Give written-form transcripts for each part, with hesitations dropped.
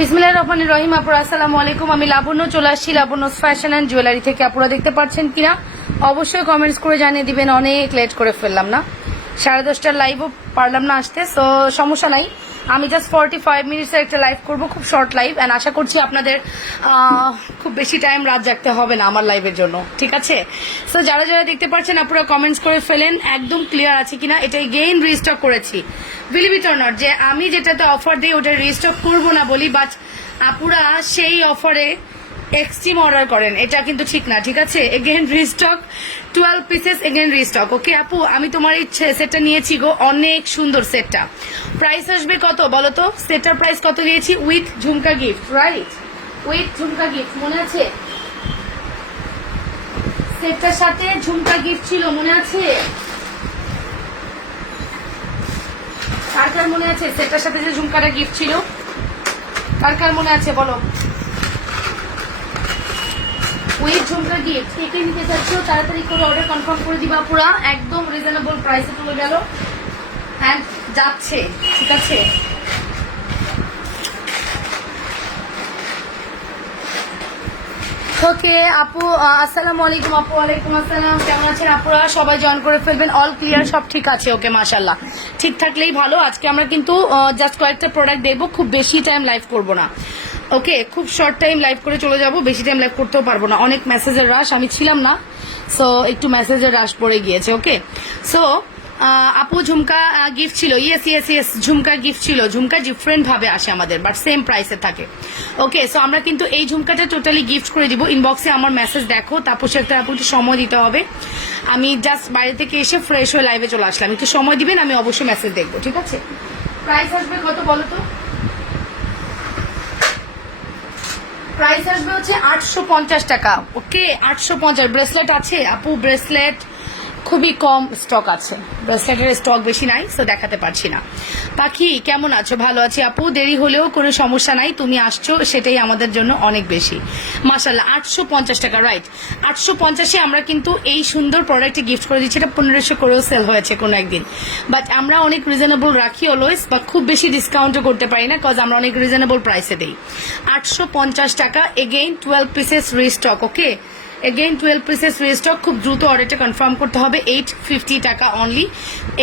বিসমিল্লাহির রহমানির রহিম। আপুরা আসসালামু আলাইকুম। আমি লাবণ্য চলে আসছি লাবণ্যস ফ্যাশন অ্যান্ড জুয়েলারি থেকে। আপুরা দেখতে পাচ্ছেন কিনা অবশ্যই কমেন্টস করে জানিয়ে দিবেন। অনেক লেট করে ফেললাম না, 10:30টার লাইভও পারলাম না আসতে, সো সমস্যা নাই। আমি জাস্ট 45 মিনিটসের একটা লাইভ করবো, খুব শর্ট লাইভ, অ্যান্ড আশা করছি আপনাদের খুব বেশি টাইম রাত জাগতে হবে না আমার লাইভের জন্য, ঠিক আছে? সো যারা যারা দেখতে পাচ্ছেন আপনারা কমেন্টস করে ফেলেন একদম ক্লিয়ার আছে কিনা। এটা এগেইন রিস্টক করেছি, বিলিভ ইট অর নট, যে আমি যেটাতে অফার দিই ওটা রিস্টক করবো না বলি, বাট আপুরা সেই অফারে এক্সট্রিম অর্ডার করেন, এটা কিন্তু ঠিক না, ঠিক আছে? Again restock 12 pieces, again restock. Okay আপু, আমি তোমার এই সেটটা নিয়েছি গো, অনেক সুন্দর সেটটা। প্রাইস আসবে কত বলো তো? সেটটার প্রাইস কত দিয়েছি? With jhumka gift, right? With jhumka gift, মনে আছে? সেটটার সাথে ঝুমকা গিফট ছিল, মনে আছে? কার কার মনে আছে সেটটার সাথে যে ঝুমকাটা গিফট ছিল? কার কার মনে আছে বলো? উইথ ঝুমকা গিফট কে কে নিতে চাচ্ছ তাড়াতাড়ি করে অর্ডার কনফার্ম করে দিবা। পুরা একদম রিজনেবল প্রাইসে চলে গেল অ্যান্ড যাচ্ছে, ঠিক আছে? ওকে আপু, আসসালামু আলাইকুম। আপু ওয়ালাইকুম আসসালাম, কেমন আছেন আপুরা? সবাই জয়েন করে ফেলবেন। অল ক্লিয়ার, সব ঠিক আছে? ওকে মাশাল্লাহ, ঠিক থাকলেই ভালো। আজকে আমরা কিন্তু জাস্ট কয়েকটা প্রোডাক্ট দেখবো, খুব বেশি টাইম লাইভ করবো না। ওকে, খুব শর্ট টাইম লাইভ করে চলে যাব, বেশি টাইম লাইভ করতেও পারবো না, অনেক মেসেজের রাশ, আমি ছিলাম না, সো একটু মেসেজের রাশ পড়ে গিয়েছে। ওকে, সো আপু ঝুমকা গিফট ছিল, ইয়েস ইয়েস ইয়েস, ঝুমকা গিফট ছিল। ঝুমকা ডিফারেন্ট ভাবে আসে আমাদের, বাট সেম প্রাইসে থাকে। ওকে, সো আমরা কিন্তু এই ঝুমকাটা টোটালি গিফট করে দিব। ইনবক্সে আমার মেসেজ দেখো, তাপসে একটা আপু একটু সময় দিতে হবে। আমি জাস্ট বাইরে থেকে এসে ফ্রেশ হয়ে লাইভে চলে আসলাম, একটু সময় দিবেন, আমি অবশ্যই মেসেজ দেখবো, ঠিক আছে? প্রাইস আসবে কত বলো তো? প্রাইস আসবে হচ্ছে 850 টাকা। ওকে, 850। ব্রেসলেট আছে আপু? ব্রেসলেট খুবই কম স্টক আছে, ব্রেসলেটের স্টক বেশি নাই, সো দেখাতে পারছি না। পাখি কেমন আছো? ভালো আছি আপু, দেরি হলেও কোনো সমস্যা নাই, তুমি আসছো সেটাই আমাদের জন্য অনেক বেশি। মাশাল্লাহ, 850 টাকা, রাইট? 850-এ আমরা কিন্তু এই সুন্দর প্রোডাক্টটি গিফট করে দিচ্ছি। এটা 1500 করেও সেল হয়েছে কোনো একদিন, বাট আমরা অনেক রিজনেবল রাখি অলওয়েজ, বা খুব বেশি ডিসকাউন্টও করতে পারি না, কজ আমরা অনেক রিজনেবল প্রাইসে দিই। 850 টাকা, এগেইন 12 পিসেস রিস্টক। ওকে, এগেইন 12 পিসেস রিস্টক, খুব দ্রুত অর্ডারটা কনফার্ম করতে হবে। 850 টাকা অনলি।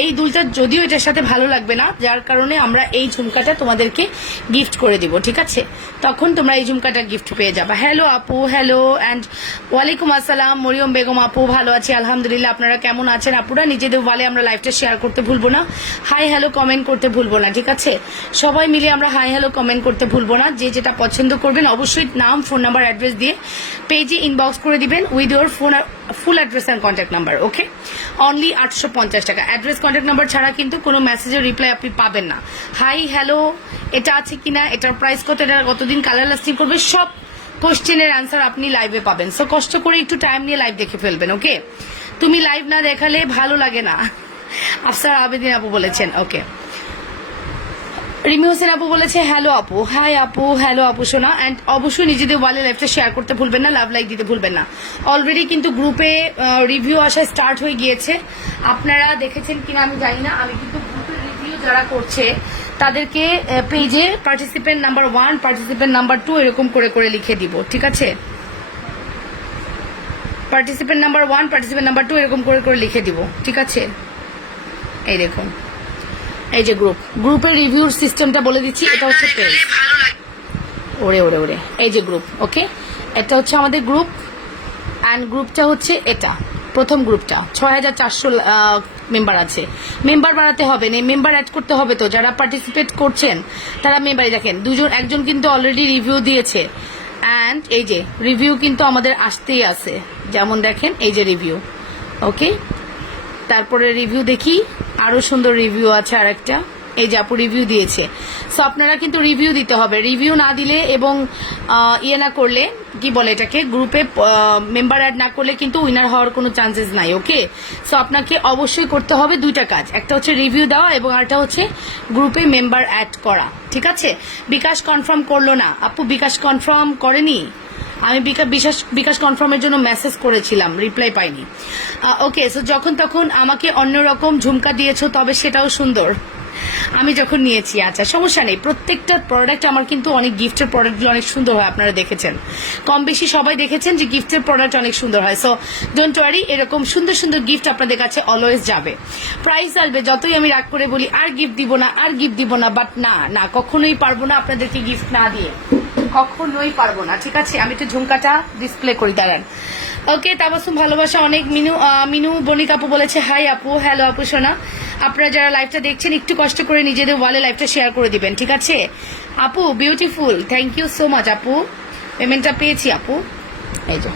এই দুলটা যদিও এটার সাথে ভালো লাগবে না, যার কারণে আমরা এই ঝুমকাটা তোমাদেরকে গিফট করে দিব, ঠিক আছে? তখন তোমরা এই ঝুমকাটা গিফট পেয়ে যাবা। হ্যালো আপু, হ্যালো অ্যান্ড ওয়ালাইকুম আসসালাম। মরিয়ম বেগম আপু, ভালো আছি আলহামদুলিল্লাহ, আপনারা কেমন আছেন? আপুরা নিজেদের বলে আমরা লাইভটা শেয়ার করতে ভুলবো না, হাই হ্যালো কমেন্ট করতে ভুলবো না, ঠিক আছে? সবাই মিলে আমরা হাই হ্যালো কমেন্ট করতে ভুলবো না। যে যেটা পছন্দ করবেন অবশ্যই নাম, ফোন নাম্বার, অ্যাড্রেস দিয়ে পেজে ইনবক্স করে দিবেন with your phone, full address and contact number. Okay, only 850 টাকা। অ্যাড্রেস কন্ট্যাক্ট নাম্বার ছাড়া কিন্তু কোনো মেসেজের রিপ্লাই আপনি পাবেন না। হাই হ্যালো, এটা আছে কিনা, এটার প্রাইস কত, এটা কতদিন কালার লাস্টিং করবে, সব কোশ্চেনের অ্যান্সার আপনি লাইভে পাবেন। সো কষ্ট করে একটু টাইম নিয়ে লাইভ দেখে ফেলবেন। ওকে, তুমি লাইভ না দেখালে ভালো লাগে না, আফসার আবেদিন আপু বলেছেন। ওকে, রিমি হোসেন আপু বলেছে হ্যালো আপু, হাই আপু, হ্যালো আপু শোনা, অ্যান্ড অবশ্যই নিজেদের ওয়ালে লাইভটা শেয়ার করতে ভুলবেন না, লাভ লাইক দিতে ভুলবেন না। অলরেডি কিন্তু গ্রুপে রিভিউ আসা স্টার্ট হয়ে গিয়েছে, আপনারা দেখেছেন কিনা আমি জানি না। আমি কিন্তু গ্রুপের রিভিউ যারা করছে তাদেরকে পেজে পার্টিসিপেন্ট নাম্বার 1, পার্টিসিপেন্ট নাম্বার 2 এরকম করে করে লিখে দিব, ঠিক আছে? পার্টিসিপেন্ট নাম্বার 1, পার্টিসিপেন্ট নাম্বার 2 এরকম করে করে লিখে দিব, ঠিক আছে? এই দেখুন, এই যে গ্রুপের রিভিউর সিস্টেমটা বলে দিচ্ছি। এটা হচ্ছে পেজ, ওরে ওরে ওরে, এই যে গ্রুপ। ওকে, এটা হচ্ছে আমাদের গ্রুপ, অ্যান্ড গ্রুপটা হচ্ছে এটা প্রথম গ্রুপটা। 6400 মেম্বার আছে। মেম্বার বাড়াতে হবে না, মেম্বার অ্যাড করতে হবে। তো যারা পার্টিসিপেট করছেন তারা মেম্বারই, দেখেন একজন কিন্তু অলরেডি রিভিউ দিয়েছে, অ্যান্ড এই যে রিভিউ কিন্তু আমাদের আসতেই আছে, যেমন দেখেন এই যে রিভিউ। ওকে, তারপরে রিভিউ দেখি, আরো সুন্দর রিভিউ আছে আরেকটা, এই যে আপু রিভিউ দিয়েছে। সো আপনারা কিন্তু রিভিউ দিতে হবে, রিভিউ না দিলে এবং ইয়ে না করলে, কি বলে এটাকে, গ্রুপে মেম্বার অ্যাড না করলে কিন্তু উইনার হওয়ার কোনো চান্সেস নাই। ওকে, সো আপনাকে অবশ্যই করতে হবে দুইটা কাজ, একটা হচ্ছে রিভিউ দেওয়া এবং আরেকটা হচ্ছে গ্রুপে মেম্বার অ্যাড করা, ঠিক আছে? বিকাশ কনফার্ম করলো না আপু, বিকাশ কনফার্ম করেনি। আমি বিকাশ কনফার্মের জন্য মেসেজ করেছিলাম, রিপ্লাই পাইনি। ওকে, সো যখন তখন আমাকে অন্যরকম ঝুমকা দিয়েছো, তবে সেটাও সুন্দর। আমি যখন নিয়েছি। আচ্ছা সমস্যা নেই, প্রত্যেকটা প্রোডাক্ট আমার কিন্তু অনেক গিফটের প্রোডাক্টগুলো অনেক সুন্দর হয়, আপনারা দেখেছেন, কম বেশি সবাই দেখেছেন যে গিফটের প্রোডাক্ট অনেক সুন্দর হয়। সো ডোন্ট ওয়ারি, এরকম সুন্দর সুন্দর গিফট আপনাদের কাছে অলওয়েজ যাবে। প্রাইস আসবে, যতই আমি রাগ করে বলি আর গিফট দিব না আর গিফট দিব না, বাট না না, কখনোই পারবো না আপনাদেরকে গিফট না দিয়ে, কখনোই পারবো না। ঠিক আছে, আমি একটু ঝুমকাটা ডিসপ্লে করি, দাঁড়ান। ওকে, তাবাসুম ভালোবাসা অনেক। মিনু বণিক আপু বলেছে হাই আপু। হ্যালো আপু সোনা, আপনারা যারা লাইভটা দেখছেন একটু কষ্ট করে নিজেদের ওয়ালে লাইভটা শেয়ার করে দিবেন, ঠিক আছে আপু? Beautiful, thank you so much আপু, পেমেন্টটা পেয়েছি আপু, এই যে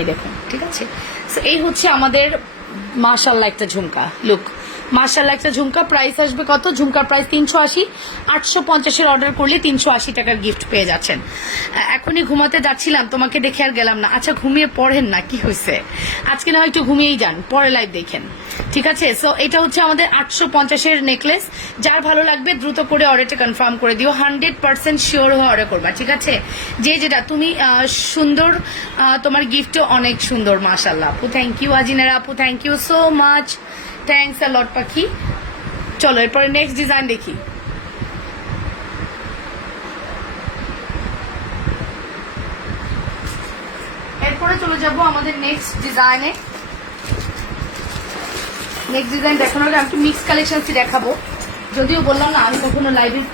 এই দেখুন, ঠিক আছে। সো এই হচ্ছে আমাদের মাশাআল্লাহ একটা ঝুমকা লুক, মাশাআল্লাহ একটা ঝুমকা। প্রাইস আসবে কত? ঝুমকার প্রাইস 380, 850-এর অর্ডার করলে 380 টাকার গিফট পেয়ে যাচ্ছেন। এখনই ঘুমাতে যাচ্ছিলাম, তোমাকে দেখে আর গেলাম না। আচ্ছা ঘুমিয়ে পড়েন না, কি হয়েছে? আজকে না হয় একটু ঘুমিয়েই যান, পরে লাইভ দেখেন, ঠিক আছে। সো এটা হচ্ছে আমাদের 850-এর নেকলেস। যার ভালো লাগবে দ্রুত করে অর্ডারটা কনফার্ম করে দিও, 100% শিওর হয়ে অর্ডার করবা, ঠিক আছে। যে যেটা তুমি সুন্দর, তোমার গিফটও অনেক সুন্দর মাশাআল্লাহ আপু। থ্যাংক ইউ আজিনারা আপু, thank you so much, thanks a lot পাখি। চলো এরপরে নেক্সট ডিজাইন দেখি। এরপরে চলে যাব আমাদের নেক্সট ডিজাইনে। নেক্সট ডিজাইন দেখানোর আগে আমি একটু মিক্স কালেকশনসই দেখাবো। যদিও বললাম না আমি কখনো লাইভের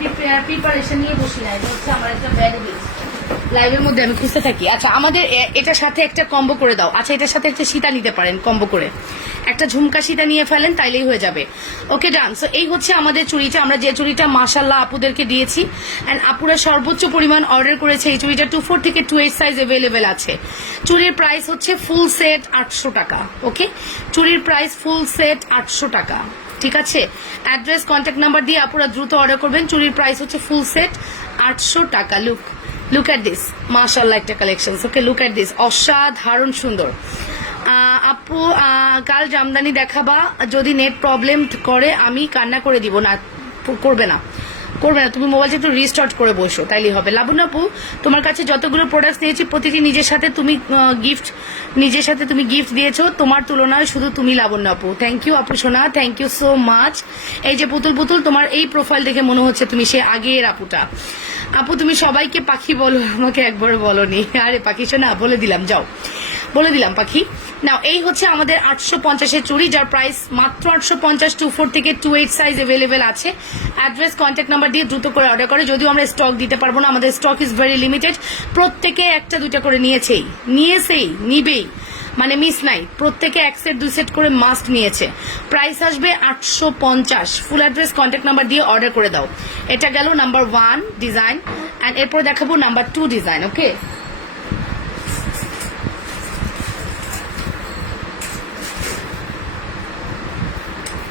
প্রিপারেশন নিয়ে বসি না, এটা হচ্ছে আমার একটা ব্যাড হ্যাবিট, লাইভের মধ্যে আমি খুঁজতে থাকি। আচ্ছা আমাদের এটার সাথে একটা কম্বো করে দাও। আচ্ছা এটার সাথে একটা সীতা নিতে পারেন কম্বো করে, একটা ঝুমকা সীতা নিয়ে ফেলেন, তাইলেই হয়ে যাবে। ওকে ডান। সো এই হচ্ছে আমাদের চুড়িটা, আমরা যে চুড়িটা মাশাআল্লাহ আপুদেরকে দিয়েছি, অ্যান্ড আপুরা সর্বোচ্চ পরিমাণ অর্ডার করেছে। এই চুড়িটা 24 থেকে 28 সাইজ অ্যাভেলেবেল আছে। চুড়ির প্রাইস হচ্ছে ফুল সেট 800 টাকা। ওকে, চুড়ির প্রাইস ফুল সেট 800 টাকা, ঠিক আছে। অ্যাড্রেস কন্ট্যাক্ট নাম্বার দিয়ে আপুরা দ্রুত অর্ডার করবেন। চুড়ির প্রাইস হচ্ছে ফুল সেট 800 টাকা। লুক অ্যাট দিস, মাশাআল্লাহ একটা collection. Okay look at this, অসাধারণ সুন্দর। আপু কাল জামদানি দেখাবা, যদি নেট প্রবলেম করে আমি কান্না করে দিব। না করবে না, করবে না, তুমি মোবাইলটা একটু রিস্টার্ট করে বসো, তাইলেই হবে। লাবণ্য আপু তোমার কাছে যতগুলো প্রোডাক্টস নিয়েছি প্রতিটি নিজের সাথে তুমি গিফট দিয়েছো, তোমার তুলনায় শুধু তুমি লাবণ্য আপু। থ্যাংক ইউ আপু সোনা, থ্যাংক ইউ সো মাচ। এই যে পুতুল তোমার এই প্রোফাইল দেখে মনে হচ্ছে তুমি সে আগের আপুটা। আপু তুমি সবাইকে পাখি বলো, আমাকে একবার বলনি। আরে পাখি সোনা বলে দিলাম, যাও বলে দিলাম পাখি। নাও এই হচ্ছে আমাদের 850-এর চুড়ি, যার প্রাইস মাত্র 850, 24 থেকে 28 সাইজ অ্যাভেলেবেল আছে। অ্যাড্রেস কন্ট্যাক্ট নাম্বার দিয়ে দ্রুত করে অর্ডার করে, যদিও আমরা স্টক দিতে পারবো না, আমাদের স্টক ইজ ভেরি লিমিটেড। প্রত্যেকে একটা দুইটা করে নিবেই, মানে মিস নাই, প্রত্যেকে এক সেট 2 সেট করে মাস্ট নিয়েছে। প্রাইস আসবে 850। ফুল অ্যাড্রেস কন্ট্যাক্ট নাম্বার দিয়ে অর্ডার করে দাও। এটা গেল নাম্বার 1 ডিজাইন, অ্যান্ড এরপর দেখাবো নাম্বার 2 ডিজাইন। ওকে,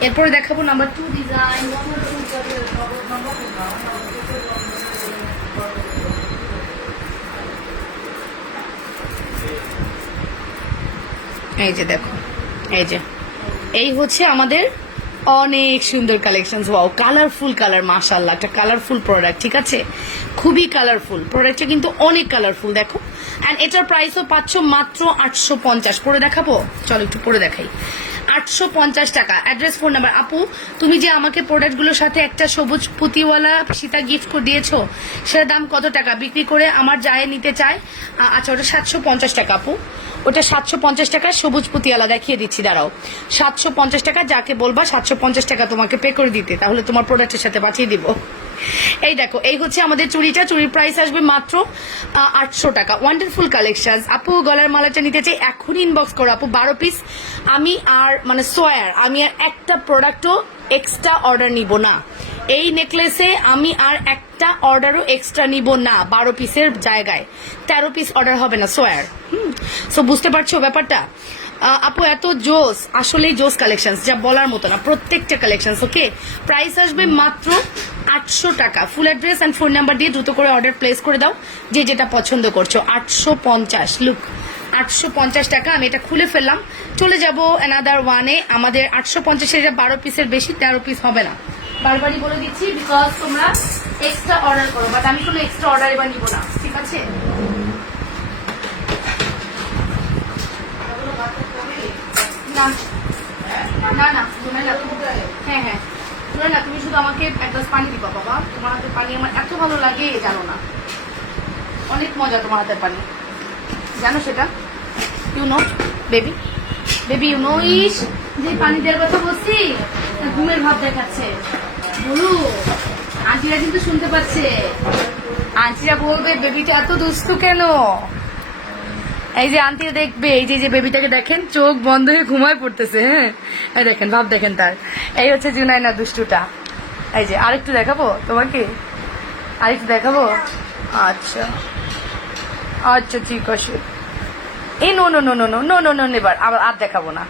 এরপরে দেখাবো নাম্বার 2 ডিজাইন। এই যে দেখো, এই হচ্ছে আমাদের অনেক সুন্দর কালেকশন। ওয়াও, কালারফুল কালার, মাশাআল্লাহ একটা কালারফুল প্রোডাক্ট, ঠিক আছে, খুবই কালারফুল প্রোডাক্টটা, কিন্তু অনেক কালারফুল দেখো। অ্যান্ড এটার প্রাইসও পাচ্ছ মাত্র 850। পরে দেখাবো, চলো একটু পরে দেখাই। 850 টাকা। Address phone number. আপু তুমি যে আমাকে প্রোডাক্টগুলোর সাথে একটা সবুজ পুঁতিওয়ালা সীতা গিফট দিয়েছো, সেটার দাম কত টাকা? বিক্রি করে আমার যায় নিতে চায়। আচ্ছা ওটা 750 টাকা আপু, ওটা 750 টাকা সবুজ পুঁতিওয়ালা, দেখিয়ে দিচ্ছি দাঁড়াও। 750 টাকা, যাকে বলবা 750 টাকা তোমাকে পে করে দিতে, তাহলে তোমার প্রোডাক্টের সাথে পাঠিয়ে দিব। এই দেখো, এই হচ্ছে আমাদের চুড়িটা, চুড়ির প্রাইস আসবে মাত্র 800 টাকা। Wonderful collection. আপু গলার মালাটা নিতে চাই, এখনই ইনবক্স করো আপু, 12 পিস। আমি আর মানে সোয়ার, আমি আর একটা প্রোডাক্টও এক্সট্রা অর্ডার নিব না। এই নেকলেসে আমি আর একটা অর্ডারও এক্সট্রা নিব না। 12 পিসের জায়গায় 13 পিস অর্ডার হবে না, সোয়ার। সো বুঝতে পারছো ব্যাপারটা? আপু এত জোস, আসলেই জোস কালেকশন, যা বলার মতো না, প্রত্যেকটা কালেকশন। ওকে, প্রাইস আসবে মাত্র 800 টাকা। Full address and phone number দিয়ে দ্রুত করে অর্ডার প্লেস করে দাও, যে যেটা পছন্দ করছো। 850 লুক, 850 টাকা। আমি এটা খুলে ফেললাম, চলে যাব অ্যানাদার ওয়ানে। আমাদের 850-এর 12 পিসের বেশি, 13 পিস হবে না, বারবারই বলে দিচ্ছি, বিকজ তোমরা এক্সট্রা অর্ডার করো, বাট আমি কোনো এক্সট্রা অর্ডার এবার নিব না, ঠিক আছে। না না না, হ্যাঁ হ্যাঁ না তুমি শুধু আমাকে এক গ্লাস পানি দিবা বাবা, তোমার হাতের পানি আমার এত ভালো লাগে জানো না, অনেক মজা তোমার হাতের পানি, জানো সেটা? You know baby, baby you know. ইস যে পানি দেওয়ার কথা বলছি ঘুমের ভাব দেখাচ্ছে, বলু আন্টিরা কিন্তু শুনতে পাচ্ছে, আন্টিরা বলবে বেবিটা এত দুষ্টু কেন। এই যে আন্টিরা দেখবে, এই যে বেবিটাকে দেখেন চোখ বন্ধ হয়ে ঘুমায় পড়তেছে, হ্যাঁ এই দেখেন ভাব দেখেন তার। এই হচ্ছে জুনাইনা দুষ্টুটা। এই যে আরেকটু দেখাবো তোমাকে, আরেকটু দেখাবো? আচ্ছা আচ্ছা ঠিক আছে। এই no no no no no no no no নেবার, আবার আর দেখাবো না।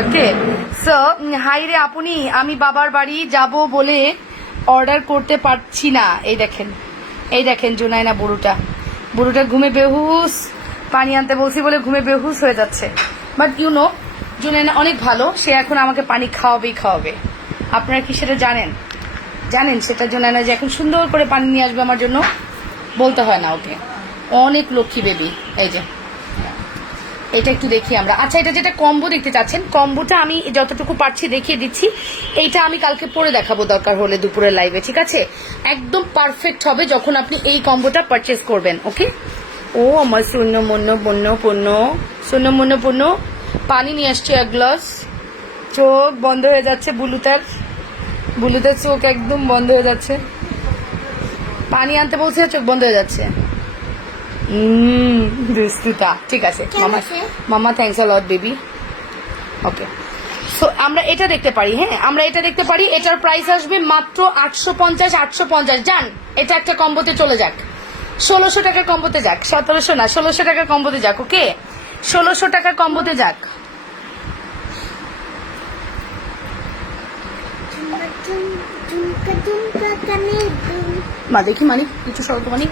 ওকে সো হাই রে আপনি, আমি বাবার বাড়ি যাব বলে অর্ডার করতে পারছি না। এই দেখেন, এই দেখেন জুনাইনা বুড়োটা ঘুমে বেহুশ, পানি আনতে বলছি বলে ঘুমে বেহুশ হয়ে যাচ্ছে। বাট ইউ নো জুনাইনা অনেক ভালো, সে এখন আমাকে পানি খাওয়াবে। আপনারা কি সেটা জানেন? সেটার জন্য না যে এখন সুন্দর করে পানি নিয়ে আসবে আমার জন্য, বলতে হয় না ওকে, অনেক লক্ষ্মী বেবি। এই যে এটা একটু দেখি আমরা। আচ্ছা এটা যেটা কম্বো দেখতে চাচ্ছেন, কম্বোটা আমি যতটুকু পারছি দেখিয়ে দিচ্ছি। এইটা আমি কালকে পরে দেখাবো দরকার হলে দুপুরের লাইভে, ঠিক আছে? একদম পারফেক্ট হবে যখন আপনি এই কম্বোটা পারচেস করবেন। ওকে ও আমার শূন্য মন্য পণ্য পানি নিয়ে আসছে এক গ্লাস। চোখ বন্ধ হয়ে যাচ্ছে বুলুতার চোখ একদম বন্ধ হয়ে যাচ্ছে, পানি আনতে বলছে চোখ বন্ধ হয়ে যাচ্ছে। দুষ্টুটা। ঠিক আছে মামা thanks a lot baby. Okay so আমরা এটা দেখতে পারি, হ্যাঁ আমরা এটা দেখতে পারি। এটার প্রাইস আসবে মাত্র 850। জান এটা একটা কম্বোতে চলে যাক, 1600 টাকার কম্বোতে যাক, 1700 না 1600 টাকার কম্বোতে যাক। ওকে 1600 টাকার কম্বোতে যাক। মা দেখি মানিক কিছু শর্ত মানিক,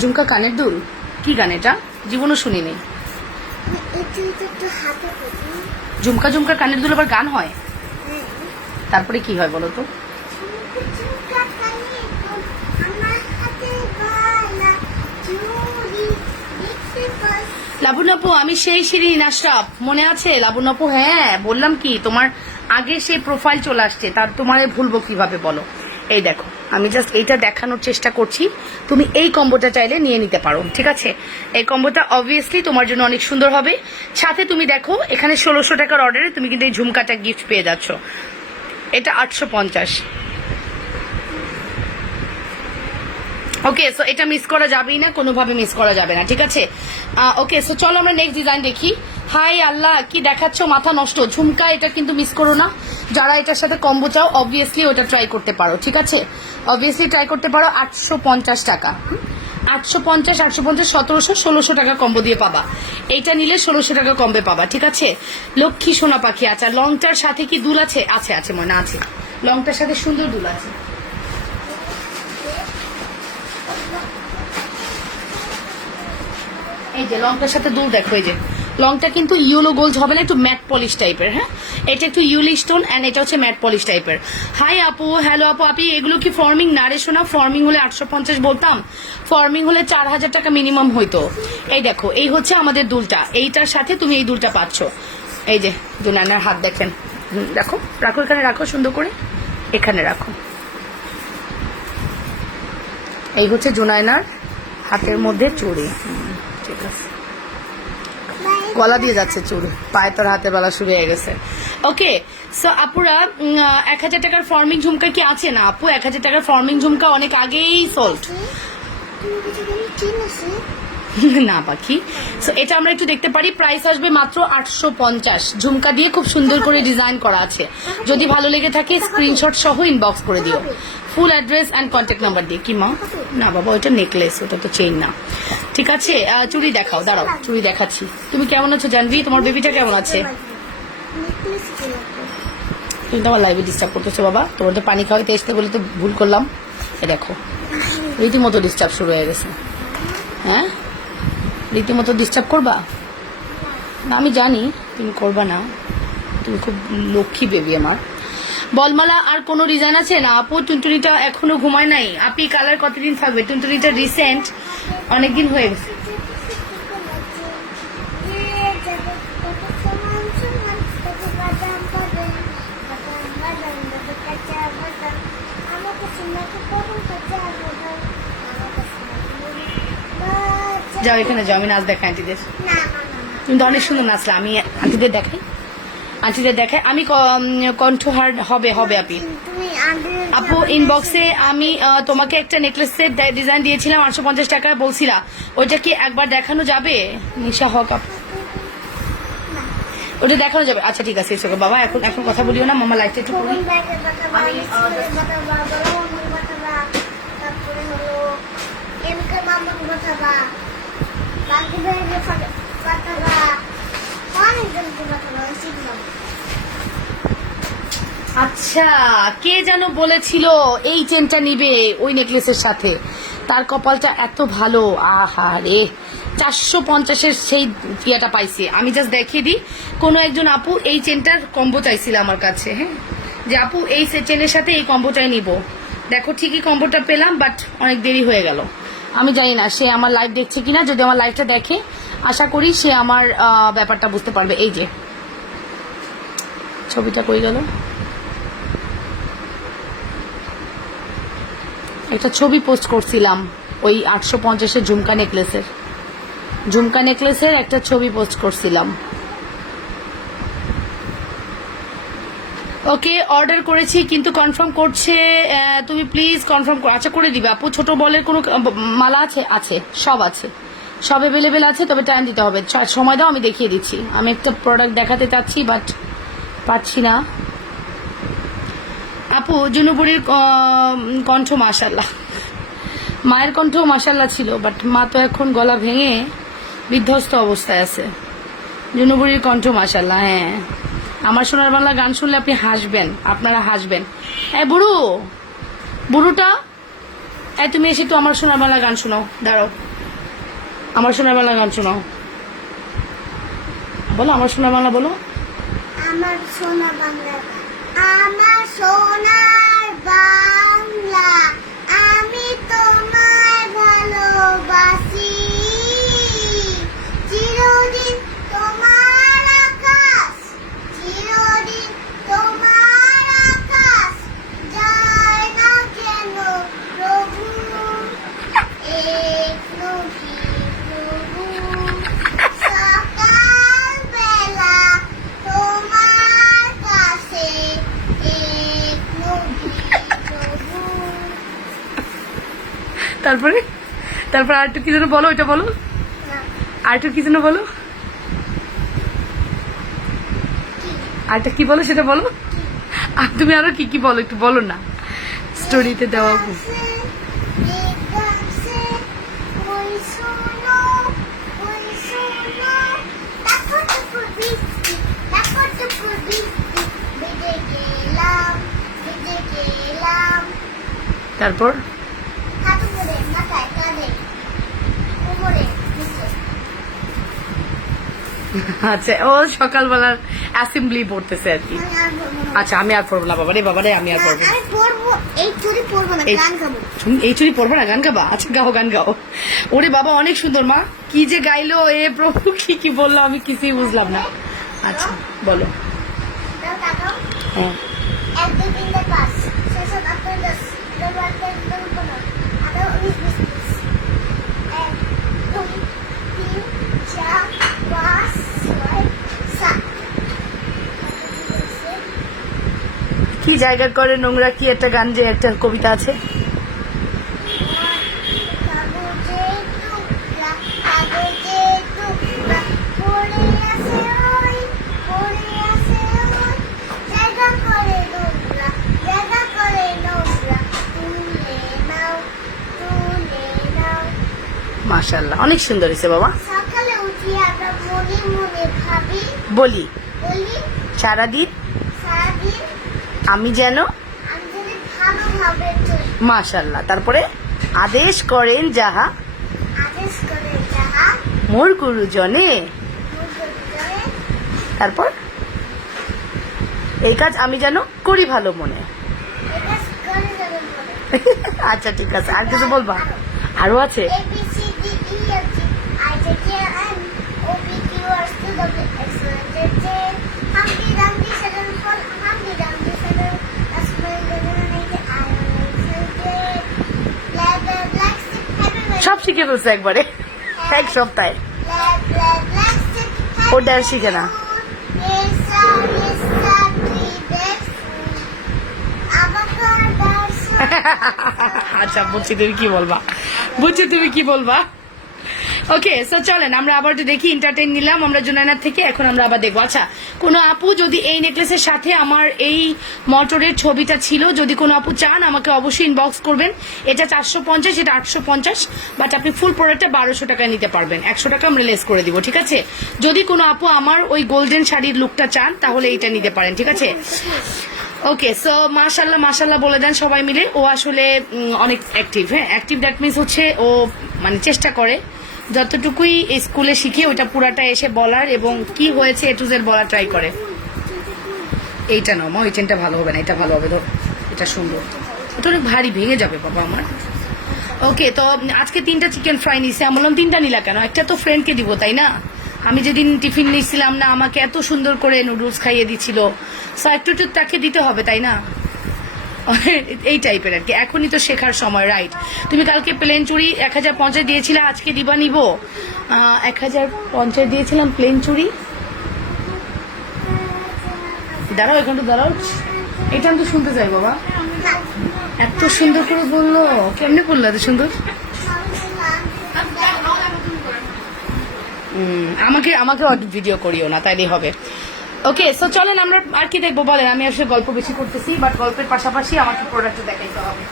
ঝুমকা কানের দুল কি গান এটা? জীবনও শুনিনি। ঝুমকা কানের দুল আবার গান হয়? তারপরে কি হয় বলো তো? লাবুনাপু আমি সেই শিরিন আশরাফ, মনে আছে লাবুনাপু? হ্যাঁ বললাম কি তোমার আগে সেই প্রোফাইল চলে আসছে, তার তোমারে ভুলবো কিভাবে বলো? এই দেখো আমি জাস্ট এইটা দেখানোর চেষ্টা করছি, তুমি এই কম্বোটা চাইলে নিয়ে নিতে পারো, ঠিক আছে? এই কম্বোটা অবভিয়াসলি তোমার জন্য অনেক সুন্দর হবে। সাথে তুমি দেখো এখানে 1600 টাকার অর্ডারে তুমি কিন্তু এই ঝুমকাটা গিফট পেয়ে যাচ্ছ। এটা 850। ওকে সো এটা মিস করা যাবেই না, কোনোভাবে মিস করা যাবে না, ঠিক আছে? ওকে সো চলো আমরা নেক্সট ডিজাইন দেখি। হাই আল্লাহ কি দেখাচ্ছ, মাথা নষ্ট। ঝুমকা এটা কিন্তু মিস করো না, যারা এটার সাথে কম্বো চাও অবভিয়াসলি ওটা ট্রাই করতে পারো, ঠিক আছে? অবভিয়াসলি ট্রাই করতে পারো। 850 টাকা, 850 1700 1600 টাকা কম্বো দিয়ে পাবা। এইটা নিলে 1600 টাকা কমবে পাবা, ঠিক আছে? লক্ষ্মী সোনা পাখি। আচ্ছা লংটার সাথে কি দুল আছে? আছে মনে আছে, লংটার সাথে সুন্দর দুল আছে। এই যে লংটার সাথে দুল দেখো, এই যে লংটা কিন্তু ইয়েলো গোল্ড হবে না, একটু ম্যাট পলিশ টাইপের। হ্যাঁ এটা একটু ইউলি স্টোন এন্ড এটা হচ্ছে ম্যাট পলিশ টাইপের। হাই আপু, হ্যালো আপু, আপনি এগুলো কি ফর্মিং না রে শোনা? ফর্মিং হলে 850 বলতাম, ফর্মিং হলে 4000 টাকা মিনিমাম হইতো। এই দেখো এই হচ্ছে আমাদের দুলটা, এইটার সাথে তুমি এই দুলটা পাচ্ছ। এই যে জুনাইনার হাত দেখেন, দেখো রাখো এখানে, রাখো সুন্দর করে এখানে রাখো। এই হচ্ছে জুনাইনার হাতের মধ্যে চুড়ি, ঠিক আছে? গলা দিয়ে যাচ্ছে চুড়ি, পায়ে তোর হাতের বেলা শুরু হয়ে গেছে। ওকে সো আপুরা 1000 টাকার ফর্মিং ঝুমকা কি আছে? না আপু 1000 টাকার ফর্মিং ঝুমকা অনেক আগেই সোল্ড। না পাখি সো এটা আমরা একটু দেখতে পারি। প্রাইস আসবে মাত্র 850। ঝুমকা দিয়ে খুব সুন্দর করে ডিজাইন করা আছে। যদি ভালো লেগে থাকে স্ক্রিনশট সহ ইনবক্স করে দিও, full address and contact number দিয়ে। কি মা? না বাবা ওইটা নেকলেস, ওটা তো চেইন না। ঠিক আছে চুড়ি দেখাও, দাঁড়াও চুড়ি দেখাচ্ছি। তুমি কেমন আছো জানবি? তোমার বেবিটা কেমন আছে? তুমি তো আমার লাইভে ডিস্টার্ব করতেছো বাবা, তোমার তো পানি খাওয়াইতে আসতে বলে তো ভুল করলাম। এ দেখো রীতিমতো ডিস্টার্ব শুরু হয়ে গেছে। হ্যাঁ রীতিমতো ডিস্টার্ব করবা না, আমি জানি তুমি করবা না, তুমি খুব লক্ষ্মী বেবি আমার। বলমালা আর কোনো ডিজাইন আছে? না আপু টুনটুনিটা এখনো ঘুমায় নাই। আপনি কালার কতদিন থাকবে? টুনটুনিটা রিসেন্ট অনেকদিন হয়ে গেছে। যাও এখানে যাও, আমি নাচ দেখাই আন্টিদের। তুমি তো অনেক সুন্দর নাচলে, আমি আন্টিদের দেখাই, আন্টিদের দেখাই। আমি কণ্ঠহার হবে হবে আপনি। আপু ইনবক্সে আমি তোমাকে একটা নেকলেসের ডিজাইন দিয়েছিলাম 850 টাকা বলছিলা, ওইটা কি একবার দেখানো যাবে? নিশা হক আপু, ওটা দেখানো যাবে? আচ্ছা ঠিক আছে, এসো বাবা, এখন এখন কথা বলিও না, মামা লাইফটা একটু করি। আচ্ছা, কে যেন বলেছিল এই চেনটা নিবে ওই নেকলেসের সাথে, তার কপালটা এত ভালো। আহা রে, 450-এর সেই ইয়েটা পাইছে। আমি জাস্ট দেখিয়ে দিই, কোনো একজন আপু এই চেনটার কম্বো চাইছিল আমার কাছে, হ্যাঁ, যে আপু এই চেনের সাথে এই কম্বোটাই নিব। দেখো ঠিকই কম্বোটা পেলাম, বাট অনেক দেরি হয়ে গেল। আমি জানি না সে আমার লাইভ দেখছে কিনা, যদি আমার লাইভটা দেখে আশা করি সে আমার ব্যাপারটা বুঝতে পারবে। এই যে ছবিটা কই গেল, একটা ছবি পোস্ট করছিলাম ওই 850-এর ঝুমকা নেকলেসের একটা ছবি পোস্ট করছিলাম। ওকে, অর্ডার করেছি কিন্তু কনফার্ম করছে, তুমি প্লিজ কনফার্ম করো। আচ্ছা করে দিবে আপু। ছোট বলের কোনো মালা আছে? আছে, সব আছে, সব অ্যাভেলেবেল আছে, তবে টাইম দিতে হবে, সময় দাও, আমি দেখিয়ে দিচ্ছি। আমি একটা প্রোডাক্ট দেখাতে চাচ্ছি বাট পাচ্ছি না। আপু জুনুবুড়ির কণ্ঠ মাশাল্লাহ, মায়ের কণ্ঠ মাশাল্লাহ ছিল, বাট মা তো এখন গলা ভেঙে বিধ্বস্ত অবস্থায় আছে। জুনুবুড়ির কণ্ঠ মাশাল্লাহ। হ্যাঁ, আমার সোনার বাংলা গান শুনলে আপনি হাসবেন, আপনারা হাসবেন। হ্যাঁ বুড়োটা, তুমি এসে একটু আমার সোনার বাংলা গান শোনাও, দাঁড়াও, আমার সোনার বাংলা গান শোনাও, বলো আমার সোনার বাংলা, বলো আমার সোনার বাংলা, আমার সোনার বাংলা, আমি তোমায় ভালোবাসি, চিরদিন তোমার আকাশ, চিরদিন তোমার আকাশ, যায় না কেন প্রভু, এক নবী প্রভু, সকাল বেলা তোমার কাছে এক নবী প্রভু। তারপরে আর একটু কি যেন বলো, ওইটা বলো, আর একটু কি যেন বলো, আরটা কি বলো সেটা বলো। আর তুমি আরো কি কি বলো একটু বলো না, স্টোরিতে দেওয়া। তারপর আচ্ছা, ও সকালবেলার অ্যাসেম্বলি পড়তেছে আর কি। আচ্ছা, আমি আর পড়বো না বাবারে, আমি আর পড়বো এই চুরি পড়বো না, গান গাবো। এই চুরি পড়বো না, গান গাবা? আচ্ছা গাও, গান গাও। ওরে বাবা, অনেক সুন্দর মা, কি যে গাইলো, এ প্রভু, কি বললো আমি কিছুই বুঝলাম না। আচ্ছা বলো। হ্যাঁ, কি জায়গা করে নোংরা, কি একটা গান, যে একটা কবিতা আছে, মাশাআল্লাহ, অনেক সুন্দর হয়েছে বাবা। সকালে উঠি আমরা মনে মনে ভাবি, বলি বলি সারাদিন সারাদিন আমি যেন ভালোভাবে চলি। মাশাআল্লাহ। তারপরে আদেশ করেন যাহা, আদেশ করে যাহা মোর গুরুজনে। তারপর এই কাজ আমি যেন করি ভালো মনে। এটা করে যাবে বলে। আচ্ছা ঠিক আছে, আর কিছু বলবা? আরো আছে। A B C D E F G I J K L M O P Q R S T U V X Y Z Z Humpty Dumpty sat on the floor, Humpty Dumpty sat on the small little lady, I am সব শিখে ফেলছে একবারে এক সপ্তাহে। ওটা আর শিখে না। আচ্ছা বুঝছি তুমি কি বলবা, বুঝছি তুমি কি বলবা। ওকে সো চলেন আমরা আবার একটু দেখি, এন্টারটেইন নিলাম আমরা জুনাইনার থেকে, এখন আমরা আবার দেখবো। আচ্ছা কোনো আপু যদি এই নেকলেসের সাথে আমার এই মোটরের ছবিটা ছিল, যদি কোনো আপু চান আমাকে অবশ্যই ইনবক্স করবেন। এটা 450, এটা 850, বাট আপনি ফুল প্রোডাক্টটা 1200 টাকায় নিতে পারবেন, 100 টাকা আমরা লেস করে দিব, ঠিক আছে। যদি কোনো আপু আমার ওই গোল্ডেন শাড়ির লুকটা চান তাহলে এইটা নিতে পারেন, ঠিক আছে। ওকে সো মাশাল্লাহ মাশাল্লাহ বলে দেন সবাই মিলে। ও আসলে অনেক অ্যাক্টিভ, হ্যাঁ অ্যাক্টিভ দ্যাট মিনস হচ্ছে ও মানে চেষ্টা করে যতটুকুই স্কুলে শিখে ওইটা পুরাটা এসে বলার এবং কি হয়েছে এ টু জেড বলা ট্রাই করে। এইটা নাও মা, ওই চেনটা ভালো হবে না, এটা ভালো হবে, ধর এটা সুন্দর, এটা অনেক ভারী ভেঙে যাবে বাবা আমার। ওকে তো আজকে 3টা চিকেন ফ্রাই নিছে, আমি বললাম 3টা নিলা কেন, একটা তো ফ্রেন্ডকে দিব তাই না। আমি যেদিন টিফিন নিচ্ছিলাম না আমাকে এত সুন্দর করে নুডলস খাইয়ে দিচ্ছিল, সো একটু একটু তাকে দিতে হবে তাই না, এই টাইপের আর কি। এখনই তো শেখার সময়, রাইট। তুমি কালকে প্লেন চুড়ি 1050 দিয়েছিলে, আজকে দিবা নিব 1050 দিয়েছিলাম প্লেন চুড়ি। দাঁড়াও এখানে দাঁড়াও, এটা আমি তো শুনতে চাই বাবা। এত সুন্দর করে বললো, কেমনে বললো এত সুন্দর। আমাকে আমাকে ভিডিও করিও না তাইলেই হবে। ওকে সো চলেন আমরা আর কি দেখবো বলেন। আমি আসলে গল্প বেশি করতেছি, বাট গল্পের পাশাপাশি আমাকে প্রোডাক্ট দেখাইতে হবে।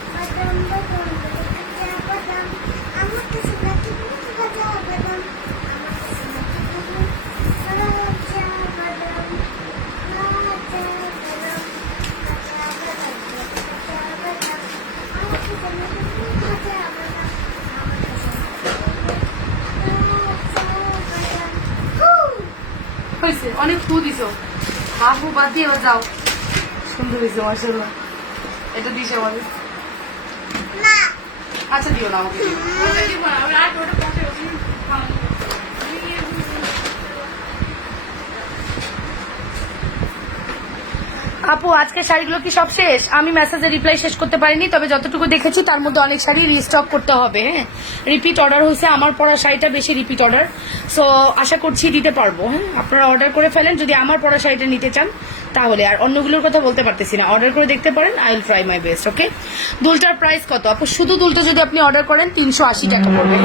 অনেক ফু দিছো, হাফু বাদ দিয়ে যাও, সুন্দর হয়েছে মাশাআল্লাহ। এটা দিছে আমাদের, আচ্ছা দিও না আমাকে। আপু আজকে শাড়িগুলো কি সব শেষ? আমি মেসেজে রিপ্লাই শেষ করতে পারিনি, তবে যতটুকু দেখেছি তার মধ্যে অনেক শাড়ি রিস্টক করতে হবে। হ্যাঁ রিপিট অর্ডার হয়েছে, আমার পরা শাড়িটা বেশি রিপিট অর্ডার, সো আশা করছি দিতে পারবো। হ্যাঁ আপনারা অর্ডার করে ফেলেন যদি আমার পরা শাড়িটা নিতে চান তাহলে, আর অন্যগুলোর কথা বলতে পারতেছি না, অর্ডার করে দেখতে পারেন, I will try my best. Okay দুলটার প্রাইস কত আপু? শুধু দুলটা যদি আপনি অর্ডার করেন 380 টাকা পড়বে,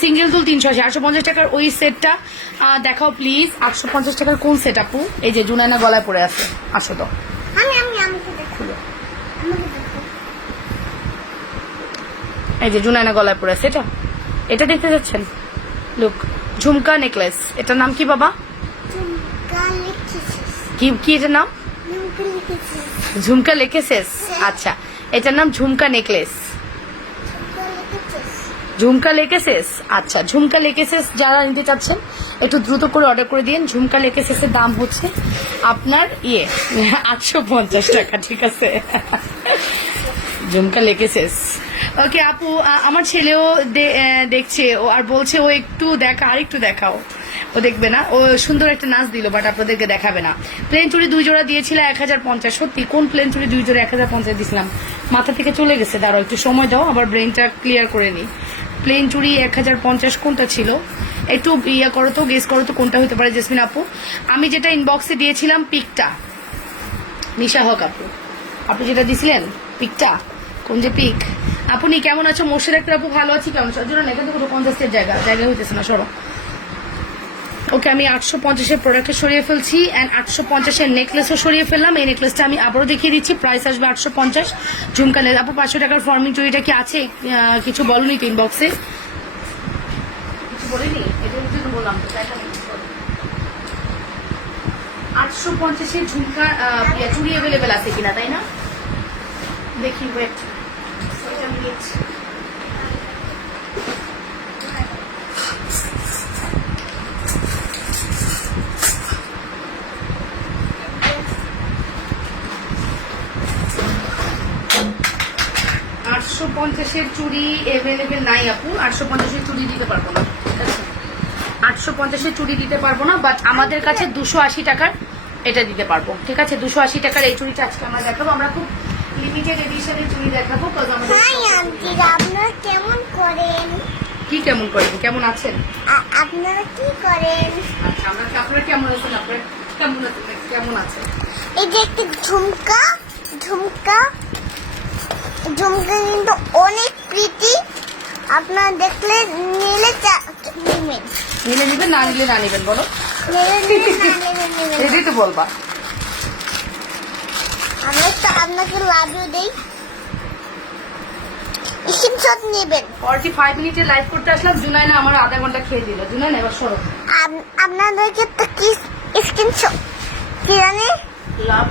সিঙ্গেল দুল 380। 850 টাকার ওই সেটটা দেখাও প্লিজ। 850 টাকার কোন সেট আপু? এই যে জুনাইনা গলায় পড়ে আছে, আসো তো এই যে জুনাইনা গলায় পড়ে আছে, এটা দেখতে যাচ্ছেন, লুক ঝুমকা নেকলেস। এটার নাম কি বাবা? কি কি এটার নাম? ঝুমকা লেকেসেস। আচ্ছা এটার নাম ঝুমকা নেকলেস, ঝুমকা লেকেসেস। আচ্ছা ঝুমকা লেকেসেস যারা নিতে চাচ্ছেন একটু দ্রুত করে অর্ডার করে দিন। ঝুমকা লেকেসেসের দাম হচ্ছে আপনার 850 টাকা, ঠিক আছে। ঝুমকা লেকেসেস। ওকে আপু আমার ছেলেও দেখছে ও আর বলছে ও একটু দেখা, আর একটু দেখাও। ও দেখবে না, ও সুন্দর একটা নাচ দিল বাট আপনাদেরকে দেখাবে না। প্লেন চুড়ি 2 জোড়া দিয়েছিল 1050। সত্যি কোন প্লেন চুড়ি 2 জোড়া 1050 দিয়েছিলাম, মাথা থেকে চলে গেছে, দাঁড়াও একটু সময় দাও আবার ব্রেনটা ক্লিয়ার করে নিই। প্লেন চুড়ি 1050 কোনটা ছিল একটু ইয়া করো তো, গেস করো তো কোনটা হতে পারে জেসমিন আপু। আমি যেটা ইনবক্সে দিয়েছিলাম পিকটা, নিশা হক আপু আপনি যেটা দিছিলেন পিকটা, কোন যে পিক। আপনি কেমন আছো? মোর্শেদ একটা আপু ভালো আছি, কেমন আছো? না এখান থেকে 50 জায়গা হইতেছে না, সরো। ওকে আমি 850-এর প্রোডাক্টে সরিয়ে ফেলছি অ্যান্ড 850-এর নেকলেসও সরিয়ে ফেললাম। এই নেকলেসটা আমি আবারও দেখিয়ে দিচ্ছি, প্রাইস আসবে 850। ঝুমকা নেক আপু 500 টাকার ফর্মিং চুড়িটা কি আছে? কিছু বলনি তো ইনবক্সে, কিছু বলিনি, এটা বললাম তো 850-এর ঝুমকা চুড়ি অ্যাভেলেবেল আছে কিনা তাই না, দেখি ওয়েট। 850-এর চুড়ি অ্যাভেলেবেল নাই আপু, 850-এর চুড়ি দিতে পারবো না, 850-এর চুড়ি দিতে পারবো না, বাট আমাদের কাছে 280 টাকার এটা দিতে পারবো, ঠিক আছে। 280 টাকার এই চুড়িটা আজকে আমরা দেখাবো, আমরা খুব লিমিটেড এডিশনের চুড়ি দেখাবো। আপনারা কেমন করেন? কি কেমন করেন, কেমন আছেন? আপনারা কি করেন? আচ্ছা, আপনারা কেমন আছেন? আপনারা কেমন আছেন? কেমন আছেন? এই যে একটা ঝুমকা ঝুমকা ঝুমকা কিন্তু অনেক প্রীতি। আপনারা দেখলে নিলে নেবেন, নিলে নিবেন, না নিলে না নিবেন, বলো। নেবেন। এটাই তো বলবা। আমরা তো আপনাকে লাভ ইউ দেই, স্ক্রিনশট নেবেন। 45 মিনিটের লাইভ করতে আসলাম, জুনাইনা আমার আধা ঘন্টা খেয়ে দিল। জুনাইনা এবার সরো। আপনাদেরকে তো কি স্ক্রিনশট কি জানি লাভ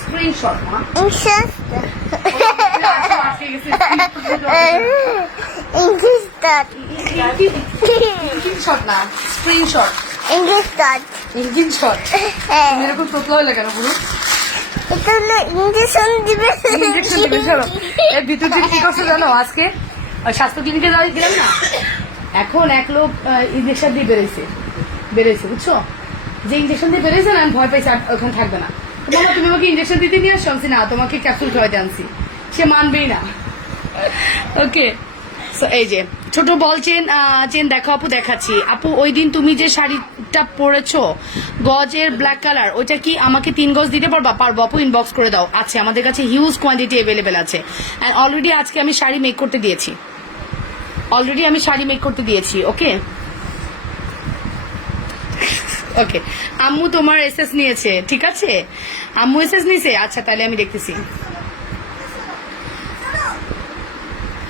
স্ক্রিনশট মা। স্ক্রিনশট না, স্ক্রিনশট। ইঞ্জিনশট। এরকম তোতলা হলে কেন পুরো? ইঞ্জেকশন দিবে। ইঞ্জেকশন দিবে, চলো। এর ভিতর দিন কি করছে জানো? আজকে স্বাস্থ্য ক্লিনিকে গেলাম না, এখন এক লোক ইঞ্জেকশন দিয়ে বেরোইছে, বুঝছো? যে ইঞ্জেকশন দিয়ে বেরোইছে না, আমি ভয় পাইছি আর ওখানে থাকবে না। মামা তুমি আমাকে ইঞ্জেকশন দিতে নিয়ে আসছো? না, তোমাকে ক্যাপসুল খাওয়াতে আনছি। সে মানবেই না। ওকে, সো এই যে ছোট বল চেন দেখো আপু, দেখাচ্ছি। আপু ওই দিন তুমি যে শাড়িটা পরেছো গজের ব্ল্যাক কালার, ওইটা কি আমাকে 3 গজ দিতে পারবা? পারবো আপু, ইনবক্স করে দাও। আছে আমাদের কাছে হিউজ কোয়ান্টিটি অ্যাভেলেবেল আছে। অ্যান্ড অলরেডি আজকে আমি শাড়ি মেক করতে দিয়েছি। ওকে ওকে, আম্মু তোমার এসএস নিয়েছে, ঠিক আছে? আম্মু এসএস নিয়েছে, আচ্ছা তাহলে আমি দেখতেছি।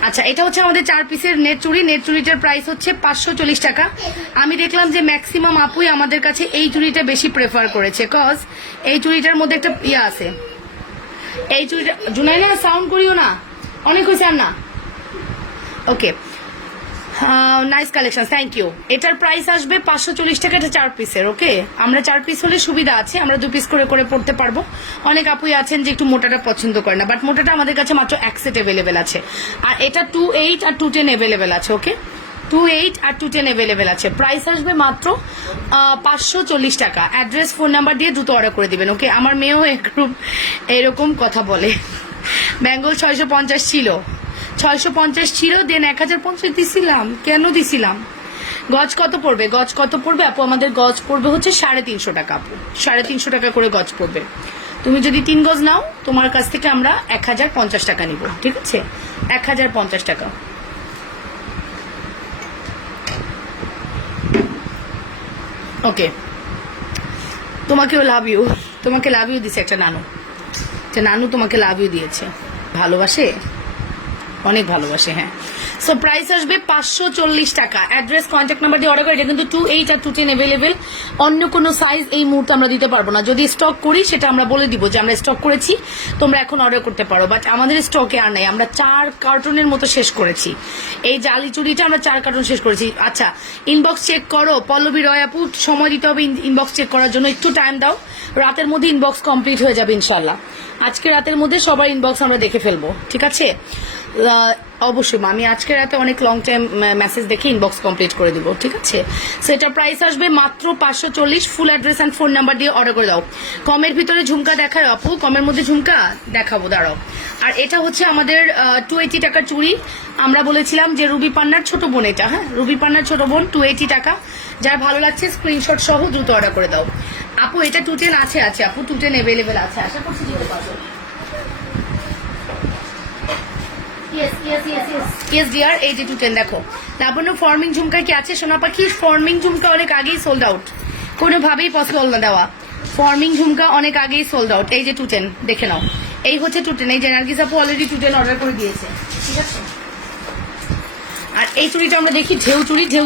আচ্ছা, এটা হচ্ছে আমাদের 4 পিসের নেট চুড়িটার প্রাইস হচ্ছে 540 টাকা। আমি দেখলাম যে ম্যাক্সিমাম আপুই আমাদের কাছে এই চুড়িটা বেশি প্রেফার করেছে, কজ এই চুড়িটার মধ্যে একটা ইয়ে আছে। এই চুড়িটা জুনাইনা সাউন্ড করিও না, অনেক হয়েছে আর না। ওকে, নাইস কালেকশন, থ্যাংক ইউ। এটার প্রাইস আসবে 540 টাকা, এটা 4 পিসের। ওকে, আমরা 4 পিস হলে সুবিধা আছে, আমরা 2 পিস করে পড়তে পারবো। অনেক আপুই আছেন যে একটু মোটাটা পছন্দ করে না, বাট মোটাটা আমাদের কাছে মাত্র 1 সেট অ্যাভেলেবেল আছে। আর এটা 2.8 আর 2.10 অ্যাভেলেবেল আছে। ওকে, 2.8 আর 2.10 অ্যাভেলেবেল আছে। প্রাইস আসবে মাত্র 540 টাকা। অ্যাড্রেস, ফোন নাম্বার দিয়ে দ্রুত অর্ডার করে দিবেন। ওকে, আমার মেয়েও এরকম কথা বলে। বেঙ্গল 650 ছিল, 650 ছিল, দেন 1050 দিছিলাম। কেন দিছিলাম? গজ কত পড়বে আপু? আমাদের গজ পড়বে হচ্ছে 350 টাকা আপু, 350 টাকা করে গজ পড়বে। তুমি যদি 3 গজ নাও, তোমার কাছ থেকে আমরা 1050 টাকা নিব, ঠিক আছে? 1050 টাকা। ওকে, তোমাকে লাভ ইউ দিছে একটা নানু তোমাকে লাভ ইউ দিয়েছে। ভালোবাসে, অনেক ভালোবাসে। হ্যাঁ, সো প্রাইস আসবে 540 টাকা। অ্যাড্রেস, কন্ট্যাক্ট নাম্বার দিয়ে অর্ডার করে। এটা কিন্তু 2.8 আর 2.10 অ্যাভেলেবেল। অন্য কোনো সাইজ এই মুহূর্তে আমরা দিতে পারবো না। যদি স্টক করি সেটা আমরা বলে দিব যে আমরা স্টক করেছি, তোমরা এখন অর্ডার করতে পারো, বাট আমাদের স্টকে আর নাই। আমরা 4 কার্টনের মতো শেষ করেছি। এই জালি চুড়িটা আমরা 4 কার্টন শেষ করেছি। আচ্ছা, ইনবক্স চেক করো। পল্লবী রয় আপু, সময় দিতে হবে ইনবক্স চেক করার জন্য, একটু টাইম দাও। রাতের মধ্যে ইনবক্স কমপ্লিট হয়ে যাবে ইনশাল্লাহ। আজকে রাতের মধ্যে সবার ইনবক্স আমরা দেখে ফেলবো, ঠিক আছে? অবশ্যই আমি আজকে রাতে অনেক লং টাইম মেসেজ দেখে ইনবক্স কমপ্লিট করে দিব, ঠিক আছে? সো এটার প্রাইস আসবে মাত্র 540। Full address and phone number দিয়ে অর্ডার করে দাও। কমের ভিতরে ঝুমকা দেখায় আপু, কমের মধ্যে ঝুমকা দেখাবো, দাঁড়াও। আর এটা হচ্ছে আমাদের 280 টাকার চুড়ি। আমরা বলেছিলাম যে রুবি পান্নার ছোট বোন, এটা হ্যাঁ রুবি পান্নার ছোট বোন, 280 টাকা। যার ভালো লাগছে স্ক্রিনশট সহ দ্রুত অর্ডার করে দাও আপু। এটা 210 আছে আপু, 210 অ্যাভেলেবেল আছে, আশা করছি দিতে পারবো। ইয়েস ডিয়ার, এই যে 210 দেখো। তারপর ফর্মিং ঝুমকা কি আছে সোনা পাখি? ফর্মিং ঝুমকা অনেক আগেই সোল্ড আউট, কোনোভাবেই পসিবল না দেওয়া। ফর্মিং ঝুমকা অনেক আগেই সোল্ড আউট। এই যে 210 দেখে নাও, এই হচ্ছে 210। এই যে নার্গিস আপু অলরেডি 210 অর্ডার করে দিয়েছে, ঠিক আছে? আর এই চুড়িটা আমরা দেখি, ঢেউ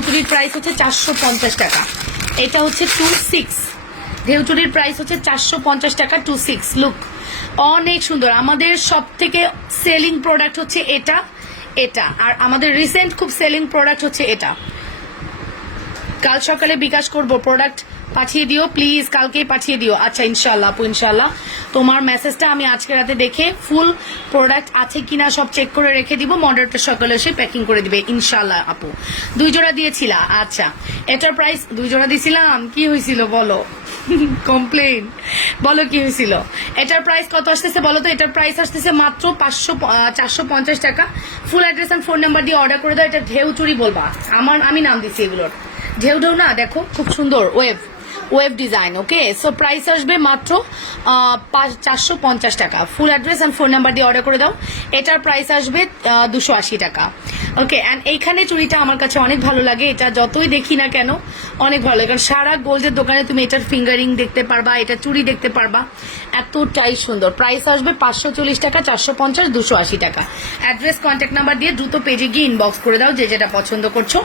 চুড়ির প্রাইস হচ্ছে 450 টাকা। এটা হচ্ছে 26। ঢেউ চুড়ির প্রাইস হচ্ছে 450 টাকা, 26। লুক, অনেক সুন্দর। আমাদের সব থেকে সেলিং প্রোডাক্ট হচ্ছে এটা। আর আমাদের রিসেন্ট খুব সেলিং প্রোডাক্ট হচ্ছে এটা। কাল সকালে বিকাশ করব, প্রোডাক্ট পাঠিয়ে দিও প্লিজ, কালকেই পাঠিয়ে দিও। আচ্ছা ইনশাল্লাহ আপু, ইনশাল্লাহ তোমার মেসেজটা আমি আজকে রাতে দেখে ফুল প্রোডাক্ট আছে কিনা সব চেক করে রেখে দিব। মডারেটর সকালে এসে প্যাকিং করে দিবে ইনশাল্লাহ আপু। 2 জোড়া দিয়েছিলা? আচ্ছা, এটার প্রাইস 2 জোড়া দিয়েছিলাম, কি হয়েছিল বলো? কমপ্লেন, বলো কি হয়েছিল? এটার প্রাইস কত আসতেছে বলো তো? এটার প্রাইস আসতেছে মাত্র 450 টাকা। Full address and phone number দিয়ে অর্ডার করে দাও। এটা ঢেউ চুড়ি বলবা, আমি নাম দিচ্ছি এগুলোর। ঢেউ ঢেউ না, দেখো খুব সুন্দর wave design. Okay, so price আসবে মাত্র 450 টাকা। Full address and phone number দিয়ে অর্ডার করে দাও। এটার প্রাইস আসবে 280 টাকা। ওকে, অ্যান্ড এইখানে চুড়িটা আমার কাছে অনেক ভালো লাগে। এটা যতই দেখি না কেন অনেক ভালো লাগে, কারণ সারা গোল্ডের দোকানে তুমি এটার ফিঙ্গারিং দেখতে পারবা, এটা চুড়ি দেখতে পারবা, এতটাই সুন্দর। প্রাইস আসবে 540 টাকা, 450, 280 টাকা। অ্যাড্রেস কন্ট্যাক্ট নাম্বার দিয়ে দ্রুত পেজে গিয়ে ইনবক্স করে দাও যে যেটা পছন্দ করছো,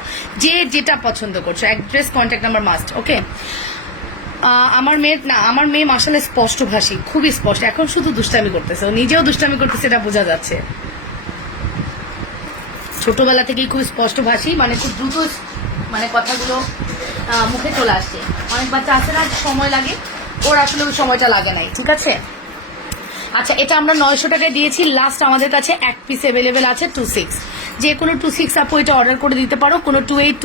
যেটা পছন্দ করছো। Address contact number must. Okay, আমার মেয়ে মাসালে স্পষ্ট ভাষী, খুবই স্পষ্ট। এখন শুধু দুষ্টামি করতেছে, ও নিজেও দুষ্টামি করতেছে, এটা বোঝা যাচ্ছে। ছোটবেলা থেকেই খুব স্পষ্ট ভাষী, মানে খুব দ্রুত মানে কথাগুলো মুখে চলে আসছে। অনেক বাচ্চা আছে না, সময় লাগে, ওর আসলে ওই সময়টা লাগে নাই। ঠিক আছে, আচ্ছা এটা আমরা 900 টাকায় দিয়েছি। লাস্ট আমাদের কাছে এক পিস অ্যাভেলেবেল আছে 26, যে কোনো 26 আপু এটা অর্ডার করে দিতে পারো। কোনো 28,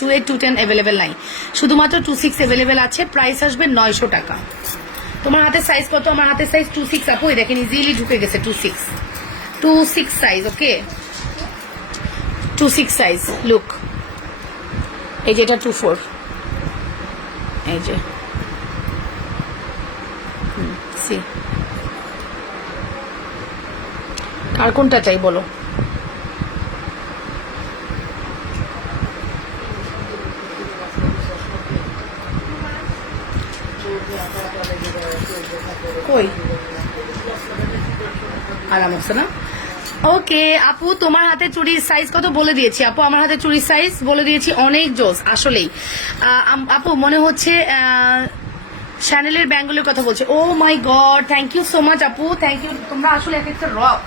210 অ্যাভেলেবেল নাই, শুধুমাত্র 26 অ্যাভেলেবেল আছে। প্রাইস আসবে 900 টাকা। তোমার হাতের সাইজ কত? আমার হাতের সাইজ 26 আপু, দেখেন ইজিলি ঢুকে গেছে 26 সাইজ। ওকে, 26 সাইজ। লুক, এই যে এটা 24, এই যে সি, আর কোনটা চাই বলো? কই আরাম হচ্ছে না? ওকে আপু, তোমার হাতে চুড়ির সাইজ কত বলে দিয়েছি আপু, আমার হাতে চুড়ির সাইজ বলে দিয়েছি। অনেক জোস আসলেই। আপু মনে হচ্ছে শ্যানেলের ব্যাঙ্গলের কথা বলছে। Oh my god, thank you so much আপু, থ্যাংক ইউ। তোমরা আসলে এক একটা রক,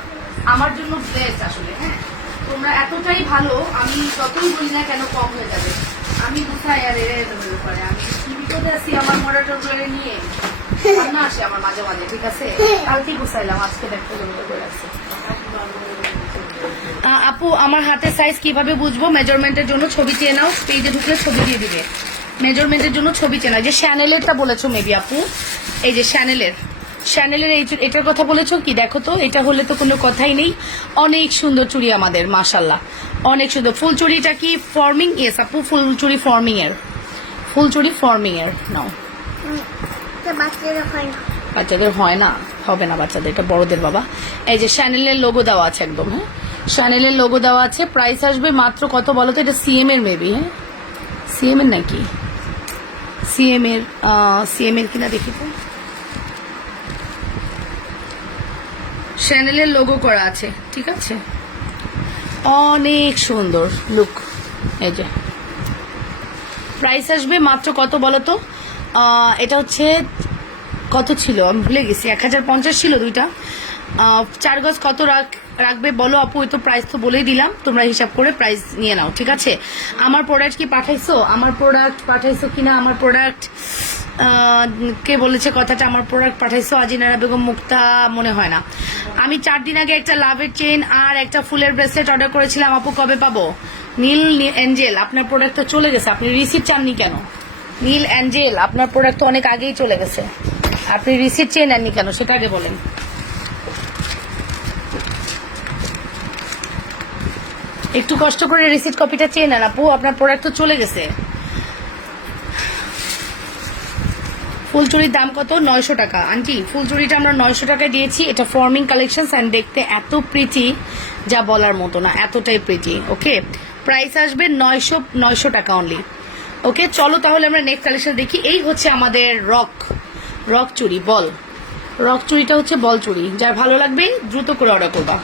আমার জন্য ব্লেসড আসলে। হ্যাঁ, তোমরা এতটাই ভালো, আমি যতই বলি না কেন কম হয়ে যাবে। আমি কোথায় আর এড়ে যেতে হতে পারে, আমি বিপদে আছি, আমার মরাটা ধরে নিয়ে না আসে আমার মাঝে মাঝে। ঠিক আছে, কালকেই গুছাইলাম, আজকে দেখতে করে আসছে। আপু আমার হাতের সাইজ কিভাবে বুঝবো? মেজারমেন্টের জন্য ছবি চেয়ে নাও, পেজে ঢুকলে ছবি দিয়ে দিবে। মেজারমেন্টের জন্য ছবি চেনা, যে শ্যানেলেরটা বলেছো মেবি আপু, এই যে শ্যানেলের এটার কথা বলেছো কি? দেখো তো, এটা হলে তো কোনো কথাই নেই। অনেক সুন্দর চুড়ি আমাদের, মাশাল্লাহ অনেক সুন্দর। ফুল চুড়িটা কি ফর্মিং? ইয়েস আপু, ফুল চুড়ি ফর্মিং এর নাও। বাচ্চাদের হয় না, হবে না বাচ্চাদের, এটা বড়দের বাবা। এই যে শ্যানেলের লোগো দেওয়া আছে একদম। হ্যাঁ, শ্যানেলের লোগো দেওয়া আছে। প্রাইস আসবে মাত্র কত বলো তো? এটা সিএম এর মেবি, হ্যাঁ সিএম এর নাকি, সিএম এর কিনা দেখি তো। শ্যানেলের লোগো করা আছে, ঠিক আছে, অনেক সুন্দর লুক। এই যে প্রাইস আসবে মাত্র কত বলো তো? এটা হচ্ছে কত ছিল আমি ভুলে গেছি, 1050 ছিল দুইটা। 4 গজ কত রাখবে বলো আপু? ওই তো প্রাইস তো বলেই দিলাম, তোমরা হিসাব করে প্রাইস নিয়ে নাও। ঠিক আছে, আমার প্রোডাক্ট কি পাঠাইছো? আমার প্রোডাক্ট পাঠাইছো কিনা? আমার প্রোডাক্ট কে বলেছে কথাটা? আমার প্রোডাক্ট পাঠাইছো আজিনারা বেগম মুক্তা, মনে হয় না। আমি 4 দিন আগে একটা লাভের চেন আর একটা ফুলের ব্রেসলেট অর্ডার করেছিলাম আপু, কবে পাবো? নীল অ্যাঞ্জেল, আপনার প্রোডাক্ট তো চলে গেছে, আপনি রিসিপ্ট চাননি কেন? নীল অ্যাঞ্জেল, আপনার প্রোডাক্ট তো অনেক আগেই চলে গেছে, আপনি রিসিপ্ট চেয়ে নেননি কেন সেটা আগে বলেন। একটু কষ্ট করে রিসিপ্ট কপিটা চেয়ে নেন আপু, আপনার প্রোডাক্ট তো চলে গেছে। ফুলচুরির দাম কত? 900 টাকা। আন্টি ফুলচুরিটা আমরা 900 টাকায় দিয়েছি। এটা ফর্মিং কালেকশন অ্যান্ড দেখতে এত প্রিটি যা বলার মতো না, এতটাই প্রিটি। ওকে, প্রাইস আসবে 900 টাকা অনলি। ওকে, চলো তাহলে আমরা নেক্সট কালেকশন দেখি। এই হচ্ছে আমাদের রক চুড়ি, বল রক চুড়িটা হচ্ছে বল চুড়ি। যার ভালো লাগবে দ্রুত করে অর্ডার করবা,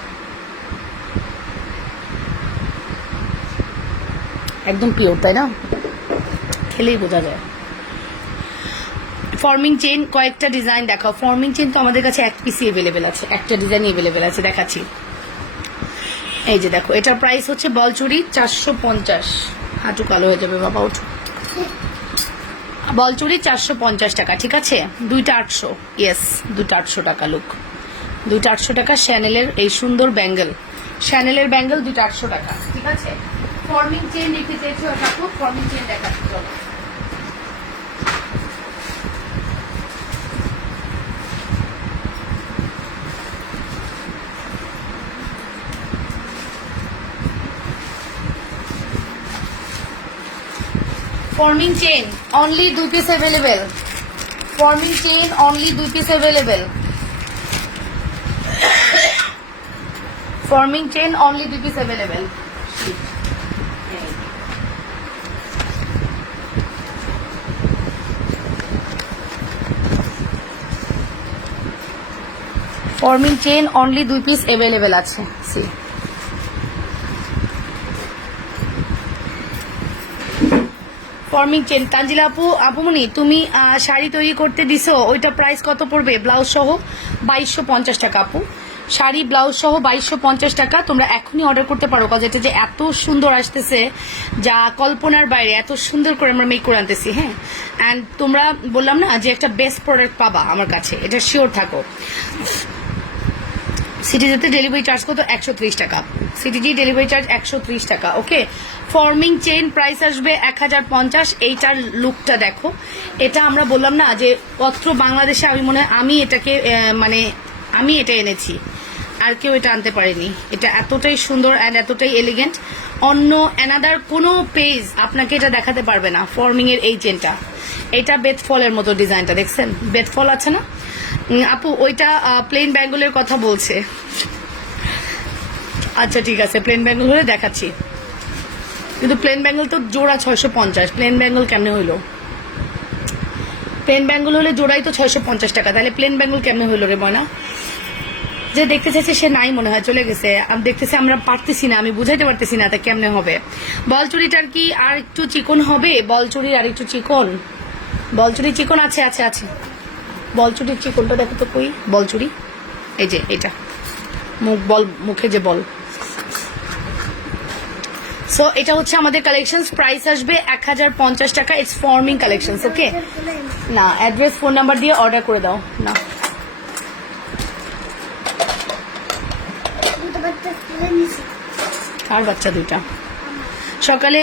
একদম পিওর, তাই না? খেলেই বোঝা যায়। ফর্মিং চেন কয়েকটা ডিজাইন দেখাও। ফর্মিং চেন তো আমাদের কাছে এক পিসি অ্যাভেলেবেল আছে, একটা ডিজাইন অ্যাভেলেবেল আছে, দেখাচ্ছি। এই যে দেখো, এটার প্রাইস হচ্ছে বল চুড়ি 450। হাঁটু কালো হয়ে যাবে বাবা, উঠো। বল চুড়ি 450 টাকা, ঠিক আছে। দুইটা 800, ইয়েস দুইটা 800 টাকা। লুক, দুইটা 800 টাকা। শ্যানেলের এই সুন্দর ব্যাঙ্গেল, শ্যানেলের ব্যাঙ্গেল দুইটা 800 টাকা, ঠিক আছে। ফর্মিং চেন দেখতে চেয়েছি, ফর্মিং চেন দেখাচ্ছি। চলো forming chain only 2 piece available. Forming chain only 2 piece available. Forming chain only 2 piece available. Forming chain only 2 piece available আছে। সি ফর্মিং চেন তানজিলা আপুমনি তুমি শাড়ি তৈরি করতে দিছো, ওইটা প্রাইস কত পড়বে? ব্লাউজ সহ 2250 টাকা আপু। শাড়ি ব্লাউজ সহ 2250 টাকা। তোমরা এখনই অর্ডার করতে পারো, কাজ এটা যে এত সুন্দর আসতেছে যা কল্পনার বাইরে, এত সুন্দর করে আমরা মেক করে আনতেছি। হ্যাঁ, অ্যান্ড তোমরা বললাম না যে একটা বেস্ট প্রোডাক্ট পাবা আমার কাছে, এটা শিওর থাকো। সিটিজিতে ডেলিভারি চার্জ কত? 130 টাকা। সিটিজি ডেলিভারি চার্জ 130 টাকা। ওকে, ফর্মিং চেইন প্রাইস আসবে 1050। এইটার লুকটা দেখো, এটা আমরা বললাম না যে পত্র বাংলাদেশে আমি মনে হয় আমি এটা এনেছি, আর কেউ এটা আনতে পারেনি। এটা এতটাই সুন্দর অ্যান্ড এতটাই এলিগেন্ট, অন্য অ্যানাদার কোনো পেজ আপনাকে এটা দেখাতে পারবে না। ফর্মিং এর এই চেনটা, এটা বেদফলের মতো ডিজাইনটা দেখছেন, বেদফল আছে না আপু, ওইটা প্লেন ব্যাঙ্গলের কথা বলছে। আচ্ছা ঠিক আছে, প্লেন ব্যাঙ্গল হলে দেখাচ্ছি, কিন্তু প্লেন ব্যাঙ্গল তো জোড়া 650। প্লেন ব্যাঙ্গল কেমনে হইলো? প্লেন ব্যাঙ্গল হলে জোড়াই তো 650 টাকা, তাহলে প্লেন ব্যাঙ্গল কেমনে হইলো রে ময়না? যে দেখতে চাইছে সে নাই মনে হয়, চলে গেছে। আমি দেখতেছি আমরা পারতেছি না, আমি বুঝাইতে পারতেছি না তা কেমনে হবে। বলচুরিটার কি আর একটু চিকন হবে? বলচুরির আর একটু চিকন, বলচুরি চিকন আছে আছে আছে। বলচুরির চিকনটা দেখো তো কই বলচুরি, এই যে এটা মুখে যে বল। সো এটা হচ্ছে আমাদের কালেকশন, প্রাইস আসবে 1050 টাকা। It's forming collection. ওকে, না অ্যাড্রেস ফোন নাম্বার দিয়ে অর্ডার করে দাও না। আর বাচ্চা দুইটা সকালে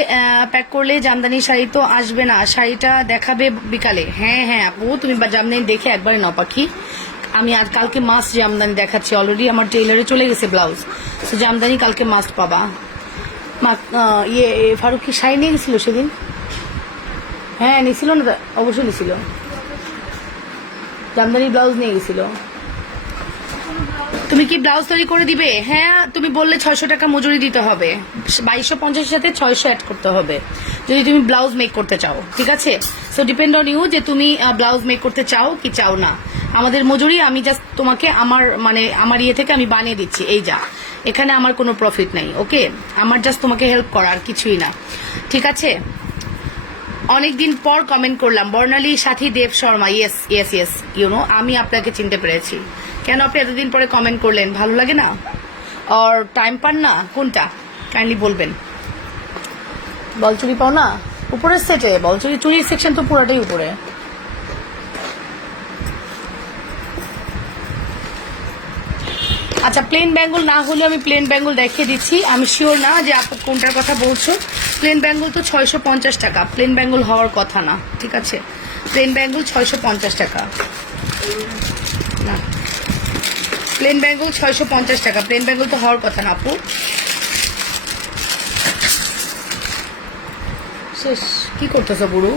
প্যাক করলে জামদানি শাড়ি তো আসবে না, শাড়িটা দেখাবে বিকালে। হ্যাঁ হ্যাঁ আপু, তুমি জামদানি দেখে একবারে নাও পাখি। আমি আর কালকে মাস্ট জামদানি দেখাচ্ছি, অলরেডি আমার টেইলারে চলে গেছে ব্লাউজ। তো জামদানি কালকে মাস্ট পাবা। ফারুক কি শাড়ি নিয়ে গেছিল সেদিন? হ্যাঁ নিছিল না, অবশ্যই নিছিল, জামদানি ব্লাউজ নিয়ে গেছিল। তুমি কি ব্লাউজ তৈরি করে দিবে? হ্যাঁ, তুমি বললে 600 টাকা মজুরি দিতে হবে, 2250 সাথে 600 অ্যাড করতে হবে যদি তুমি ব্লাউজ মেক করতে চাও। ঠিক আছে, সো ডিপেন্ড অন ইউ যে তুমি ব্লাউজ মেক করতে চাও কি চাও না। আমাদের মজুরি আমি জাস্ট তোমাকে আমার ইয়ে থেকে আমি বানিয়ে দিচ্ছি, এই যা, এখানে আমার কোনো প্রফিট নাই। ওকে, আমার জাস্ট তোমাকে হেল্প করা, আর কিছুই না। ঠিক আছে, অনেকদিন পর কমেন্ট করলাম। Barnali Sathi Deb Sharma, yes yes yes, you know আমি আপনাকে চিনতে পেরেছি। কেন আপনি এতদিন পরে কমেন্ট করলেন? ভালো লাগে না আর টাইম পান না? কোনটা কাইন্ডলি বলবেন। বলচুরি পাও না উপরের সেটে? বলচুরি চুরির সেকশন তো পুরোটাই উপরে। আচ্ছা, প্লেন ব্যাঙ্গল না হলে আমি প্লেন ব্যাঙ্গল দেখিয়ে দিচ্ছি। আমি শিওর না যে আপু কোনটার কথা বলছো। প্লেন ব্যাঙ্গল তো 650 টাকা, প্লেন ব্যাঙ্গল হওয়ার কথা না। ঠিক আছে, প্লেন ব্যাঙ্গল 650 টাকা না, প্লেন ব্যাঙ্গল 650 টাকা, প্লেন ব্যাঙ্গল তো হওয়ার কথা না আপু। শেষ কি করতেছো বুড়ো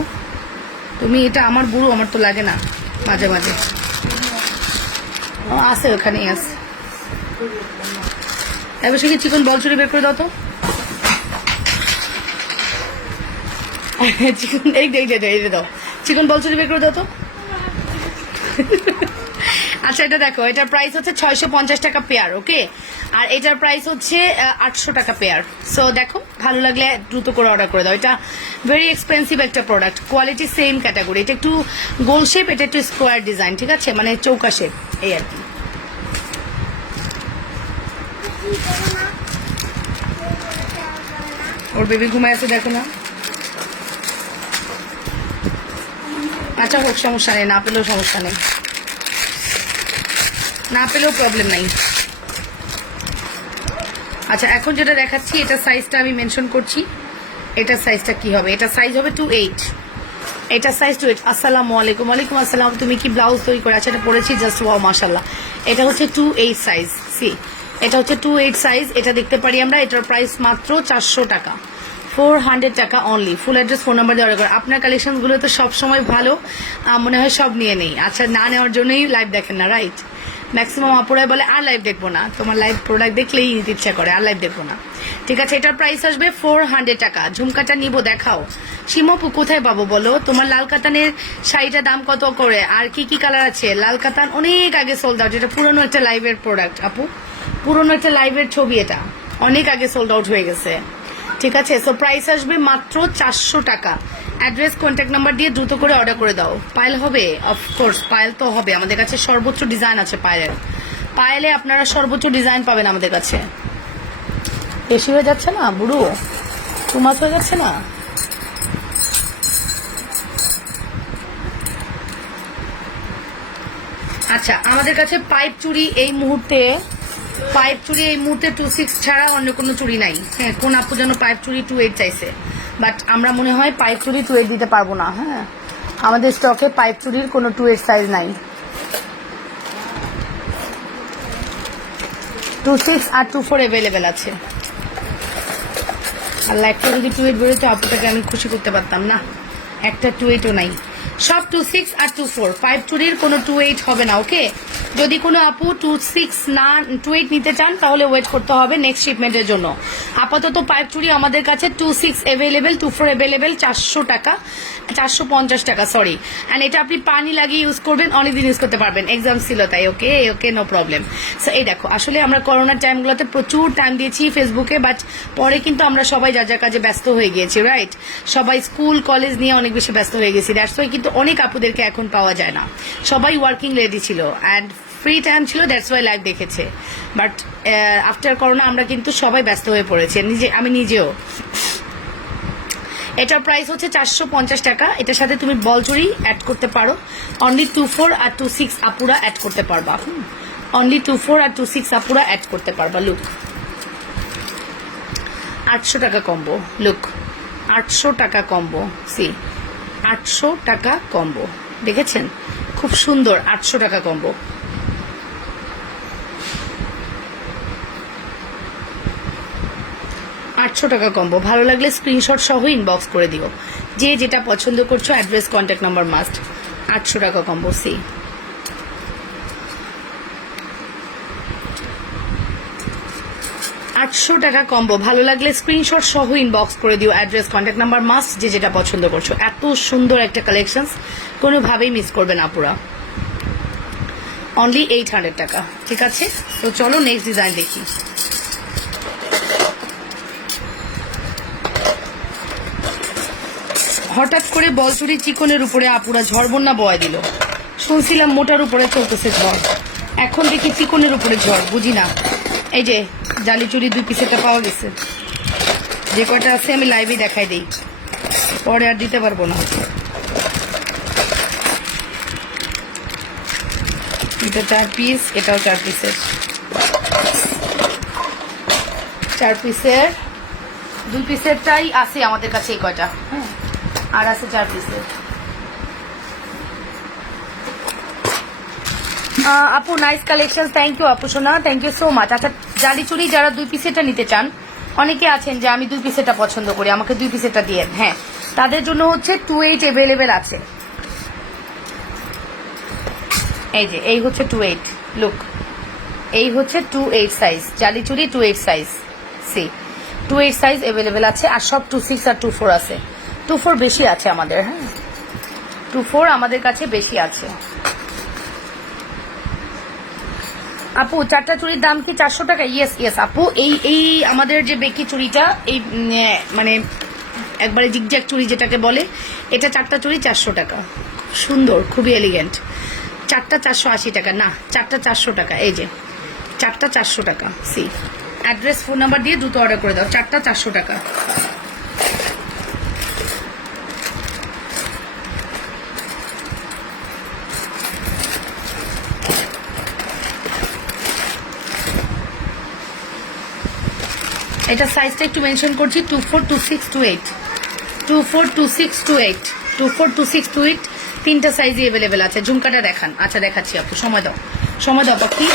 তুমি? এটা আমার বুড়ো, আমার তো লাগে না মাঝে মাঝে। আছে ওখানেই আছে। এবার সে কি চিকন বলচুরি বের করে দাও তো। চিকন এই দাও, চিকন বলচুরি বের করে দাও তো। আচ্ছা এটা দেখো, এটার প্রাইস হচ্ছে 650 টাকা পেয়ার। ওকে, আর এটার প্রাইস হচ্ছে 800 টাকা পেয়ার। সো দেখো, ভালো লাগলে দ্রুত করে অর্ডার করে দাও। এটা ভেরি এক্সপেন্সিভ একটা প্রোডাক্ট, কোয়ালিটি সেম ক্যাটাগরি। এটা একটু গোল শেপ, এটা একটু স্কোয়ার ডিজাইন। ঠিক আছে, মানে চৌকা শেপ, এই আর কি। ওর বেবি ঘুমায় আছে, দেখো না। আচ্ছা হোক, সমস্যা নেই, না পেলেও সমস্যা নেই, না পেলেও প্রবলেম নাই। আচ্ছা এখন যেটা দেখাচ্ছি, এটা সাইজটা আমি মেনশন করছি। এটার সাইজটা কি হবে? এটা সাইজ হবে 28। এটা সাইজ 28। আসসালামু আলাইকুম। ওয়ালাইকুম আসসালাম। তুমি কি ব্লাউজ তৈরি করে? আচ্ছা এটা পরেছি, জাস্ট ওয়াও মাশাআল্লাহ। এটা হচ্ছে 28 সাইজ। সি, এটা হচ্ছে 28 সাইজ। এটা দেখতে পারি আমরা। এটার প্রাইস মাত্র 400 টাকা। 400 টাকা only. Full address, phone number দিয়ে অর্ডার করে। আপনার কালেকশনগুলো তো সবসময় ভালো, মনে হয় সব নিয়ে নেই। আচ্ছা, না নেওয়ার জন্যই লাইভ দেখেন না, রাইট? ম্যাক্সিমাম আপুরাই বলে আর লাইভ দেখবো না, তোমার লাইভ প্রোডাক্ট দেখলেই নিতে ইচ্ছা করে, আর লাইভ দেখবো না। ঠিক আছে, এটার প্রাইস আসবে 400 টাকা। ঝুমকাটা নিব, দেখাও। সীমাপু কোথায় পাবো বলো? তোমার লাল কাতানের শাড়িটার দাম কত করে, আর কি কি কালার আছে? লাল কাতান অনেক আগে সোল্ড আউট, এটা পুরনো একটা লাইভের প্রোডাক্ট আপু, পুরনো একটা লাইভের ছবি, এটা অনেক আগে সোল্ড আউট হয়ে গেছে। ঠিক আছে, সো প্রাইস আসবে মাত্র 400 টাকা। অ্যাড্রেস, কন্ট্যাক্ট নাম্বার দিয়ে দ্রুত করে অর্ডার করে দাও। পায়েল হবে, অফকোর্স পায়েল তো হবে। আমাদের কাছে সর্বোচ্চ ডিজাইন আছে পায়েলের। পায়েলে আপনারা সর্বোচ্চ ডিজাইন পাবেন আমাদের কাছে। বেশি হয়ে যাচ্ছে না বুড়ো, টু মাছ হয়ে যাচ্ছে না? আচ্ছা, আমাদের কাছে পাইপ চুড়ি এই মুহূর্তে 26 ছাড়া অন্য কোনো চুড়ি নাই। হ্যাঁ, কোন আপু যেন পাইপ চুড়ি 28 চাইছে, বাট আমরা মনে হয় পাইপ চুড়ি 28 দিতে পারবো না। হ্যাঁ, আমাদের স্টকে পাইপ চুড়ির কোনো 28 সাইজ নাই। 26 আর 24 অ্যাভেলেবেল আছে। আল্লাহ, একটা যদি 28 বেরোতো আপুটাকে আমি খুশি করতে পারতাম না। একটা 28ও নাই, সব 26 আর 24। পাইপ চুরির কোনো 28 হবে না। ওকে, যদি কোনো আপু 26 না 28 নিতে চান তাহলে ওয়েট করতে হবে নেক্সট শিপমেন্টের জন্য। আপাতত পাইপ চুরি আমাদের কাছে 26 অ্যাভেলেবেল, 24 অ্যাভেলেবেল, 400 টাকা, 450 টাকা, সরি। অ্যান্ড এটা আপনি পানি লাগিয়ে ইউজ করবেন, অনেকদিন ইউজ করতে পারবেন। এক্সাম ছিল তাই। ওকে ওকে, নো প্রবলেম। সো এই দেখো, আসলে আমরা করোনার টাইমগুলোতে প্রচুর টাইম দিয়েছি ফেসবুকে, বাট পরে কিন্তু আমরা সবাই যার যার কাজে ব্যস্ত হয়ে গিয়েছি, রাইট? সবাই স্কুল কলেজ নিয়ে অনেক বেশি ব্যস্ত হয়ে গেছি। দ্যাটস ওয়াই কিন্তু অনেক আপুদেরকে এখন পাওয়া যায় না। সবাই ওয়ার্কিং লেডি ছিল অ্যান্ড ফ্রি টাইম ছিল, দ্যাটস ওয়াই লাইভ দেখেছে। বাট আফটার করোনা আমরা কিন্তু সবাই ব্যস্ত হয়ে পড়েছি, আমি নিজেও। এটার প্রাইস হচ্ছে 450 টাকা। এটার সাথে তুমি বল চুড়ি অ্যাড করতে পারো। অনলি 24 আর 26 আপুরা অ্যাড করতে পারবা। অনলি 24 আর 26 আপুরা অ্যাড করতে পারবা। লুক, 800 টাকা কম্বো। লুক, 800 টাকা কম্বো। সি, 800 টাকা কম্বো, দেখেছেন? খুব সুন্দর 800 টাকা কম্বো। টাকা কম্বো। ভালো লাগলে স্ক্রিনশট সহ ইনবক্স করে দিও। যে যেটা পছন্দ করছো, অ্যাড্রেস, কন্ট্যাক্ট নাম্বার মাস্ট। 800 টাকা কম্বো। সি, 800 টাকা কম্বো। ভালো লাগলে স্ক্রিনশট সহ ইনবক্স করে দিও, অ্যাড্রেস, কন্ট্যাক্ট নাম্বার মাস্ট, যে যেটা পছন্দ করছো। এত সুন্দর একটা কালেকশন, কোনোভাবেই মিস করবে না পুরা। অনলি 800 টাকা। ঠিক আছে, তো চলো নেক্সট ডিজাইন দেখি। হঠাৎ করে বলচুরি চিকনের উপরে আপুরা ঝড়বন্যা বয় দিল। শুনছিলাম মোটার উপরে চলতেছে ঝড়, এখন দেখি চিকনের উপরে ঝড়, বুঝি না। এই যে জালি চুরি 2 পিসেরটা পাওয়া গেছে। যে কয়টা আছে আমি লাইভে দেখাই দিই, পরে আর দিতে পারবো না। এটা 4 পিস, এটাও 4 পিসের। 4 পিসের 2 পিসেরটাই আছে আমাদের কাছে, এই কয়টা। হ্যাঁ, আর আছে 4 পিসের। আপু নাইস কালেকশন, থ্যাংক ইউ আপু সোনা, থ্যাংক ইউ সো মাচ। আচ্ছা, জালি চুড়ি যারা 2 পিসেরটা নিতে চান, অনেকে আছেন যে আমি 2 পিসেরটা পছন্দ করি, আমাকে 2 পিসেরটা দিয়ে। হ্যাঁ, তাদের জন্য হচ্ছে 28 অ্যাভেলেবেল আছে। এই যে এই হচ্ছে 28। লুক, এই হচ্ছে 28 সাইজ, জালি চুড়ি 28 সাইজ। সি, 28 সাইজ অ্যাভেলেবেল আছে। আর সব 26 আর 24 আছে। 24 বেশি আছে আমাদের। হ্যাঁ, 24 আমাদের কাছে বেশি আছে। আপু 4টা চুড়ির দাম কি 400 টাকা? ইয়েস ইয়েস আপু, এই আমাদের যে বেকি চুড়িটা, এই মানে একবারে জিগজ্যাগ চুড়ি যেটাকে বলে, এটা 4টা চুড়ি 400 টাকা। সুন্দর, খুবই এলিগেন্ট। 4টা 480 টাকা না, 4টা 400 টাকা। এই যে 4টা 400 টাকা। সি, অ্যাড্রেস, ফোন নাম্বার দিয়ে দ্রুত অর্ডার করে দাও। 4টা 400 টাকা। এটা সাইজটা একটু মেনশন করছি, 24, 26, 28, 24, 26, 28, 24, 26, 28, 3টা সাইজই অ্যাভেলেবেল আছে। ঝুমকাটা দেখান। আচ্ছা, দেখাচ্ছি আপু, সময় দাও, সময় দাও বাকি।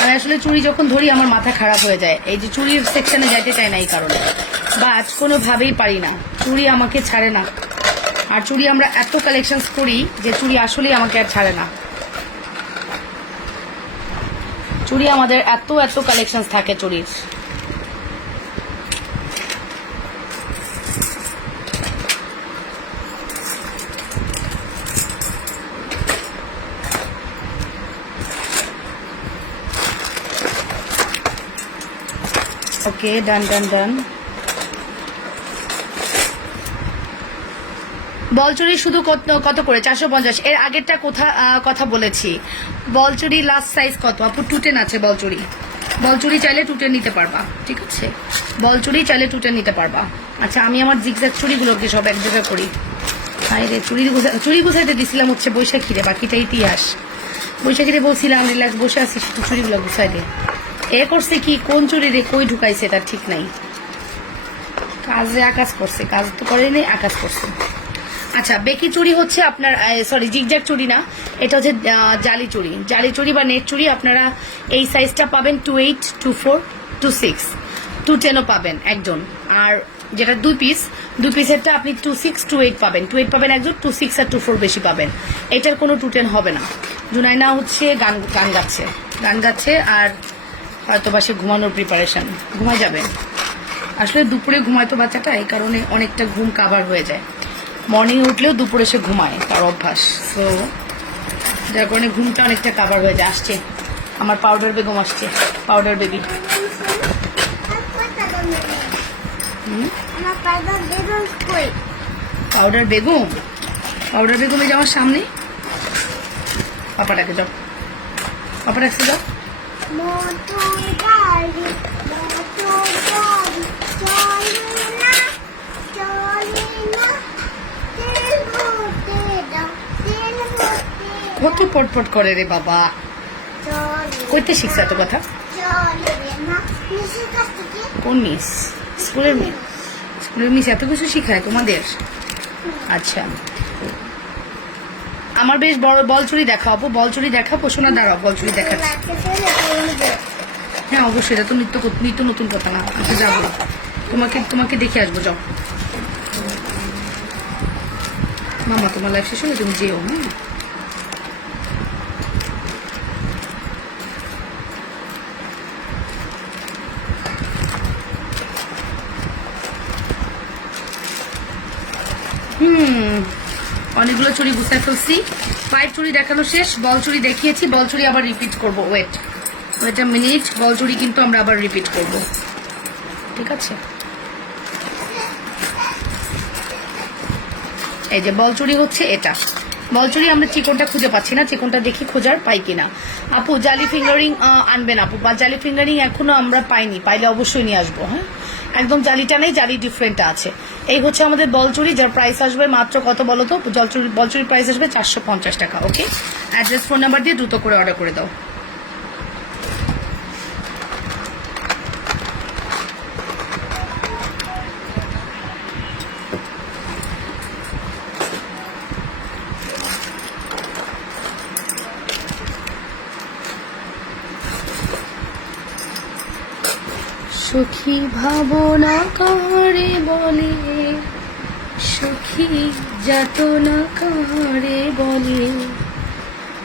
আমি আসলে চুড়ি যখন ধরি আমার মাথা খারাপ হয়ে যায়, এই যে চুড়ির সেকশনে যাইতে চাই না এই কারণে। বাট কোনোভাবেই পারি না, চুড়ি আমাকে ছাড়ে না। আর চুড়ি আমরা এত কালেকশন করি যে চুড়ি আসলেই আমাকে আর ছাড়ে না। চুড়ি আমাদের এত এত কালেকশন থাকে চুড়ির। ওকে, ডান ডান ডান। বলচুরি শুধু কত করে? 450। এর আগেরটা কথা বলেছি। বলচুরি লাস্ট সাইজ কত আপু? 210 আছে বলচুরি। বলচুরি চাইলে 210 নিতে পারবা, ঠিক আছে? বলচুরি চাইলে 210 নিতে পারবা। আচ্ছা, আমি আমার জিগজ্যাগ চুড়িগুলোকে সব এক জায়গায় করি। হাই রে, চুড়ি গুছাইতে দিছিলাম হচ্ছে বৈশাখীরে, বাকিটা ইতিহাস। বৈশাখীরে বলছিলাম রিল্যাক্স বসে আছি, শুধু চুড়িগুলো গুছাই দে। এ করছে কি, কোন চুড়ি রে কই ঢুকাইছে তার ঠিক নাই। কাজে আকাশ করছে, কাজ তো করেনি, আকাশ করছে। আচ্ছা, বেকি চুড়ি হচ্ছে আপনার, সরি জিগজ্যাগ চুড়ি না, এটা হচ্ছে জালি চুড়ি। জালি চুড়ি বা নেট চুড়ি আপনারা এই সাইজটা পাবেন 28, 24, 26, 210ও পাবেন একজন। আর যেটা দুই পিসেরটা আপনি 26, 28 পাবেন। 28 পাবেন একজন, 26 আর 24 বেশি পাবেন। এটার কোনো 210 হবে না। জুনাইনা হচ্ছে গান গাচ্ছে আর হয়তো বা সে ঘুমানোর প্রিপারেশন, ঘুমায় যাবে। আসলে দুপুরে ঘুমায় তো বাচ্চাটা, এই কারণে অনেকটা ঘুম কাভার হয়ে যায়। মর্নিং উঠলেও দুপুরে সে ঘুমায়, তার অভ্যাস। সো যার কারণে ঘুমটা অনেকটা কাভার হয়ে যায়। আসছে আমার পাউডার বেগম, আসছে পাউডার বেবি। পাউডার বেগম এই যে আমার সামনে। পাপাটাকে যাও, পাপা ডাকছে যাও। কত পটপট করে রে বাবা, কইতে শিখছে এত কথা? কোন মিস? স্কুলের মিস এত কিছু শিখায় তোমাদের? আচ্ছা, আমার বেশ বড় বলচুরি দেখাও আপু, বলচুরি দেখাবো। শোনা দাঁড়াও, বলচুরি দেখাচ্ছি। হ্যাঁ অবশ্যই, এটা তো নিত্য নতুন কথা না। আচ্ছা যাবো, তোমাকে দেখে আসবো, যাও মামা, তোমার লাইফ শেষ হলে তুমি যেও। হ্যাঁ, অনেকগুলো চুড়ি গুছাই ফেলছি। 5 চুড়ি দেখানো শেষ, বল চুড়ি দেখিয়েছি, বল চুড়ি আবার রিপিট করবো। ওয়েট আ মিনিট, বল চুড়ি কিন্তু আমরা আবার রিপিট করব, ঠিক আছে? এই যে বল চুড়ি হচ্ছে এটা। বল চুড়ি আমরা চিকনটা খুঁজে পাচ্ছি না, চিকনটা দেখি খোঁজার পাই কিনা। আপু জালি ফিঙ্গারিং আনবেন আপু, বা জালি ফিঙ্গারিং এখনো আমরা পাইনি, পাইলে অবশ্যই নিয়ে আসবো। হ্যাঁ, একদম জালিটা নেই, জালি ডিফারেন্ট আছে। এই হচ্ছে আমাদের বলচুরি, যার প্রাইস আসবে মাত্র কত বলো তো? বলচুরির প্রাইস আসবে 450 টাকা। ওকে, অ্যাড্রেস ফোন নাম্বার দিয়ে দ্রুত করে অর্ডার করে দাও। সখী ভাবনা কারে বলে, সখী যাতনা কারে বলে,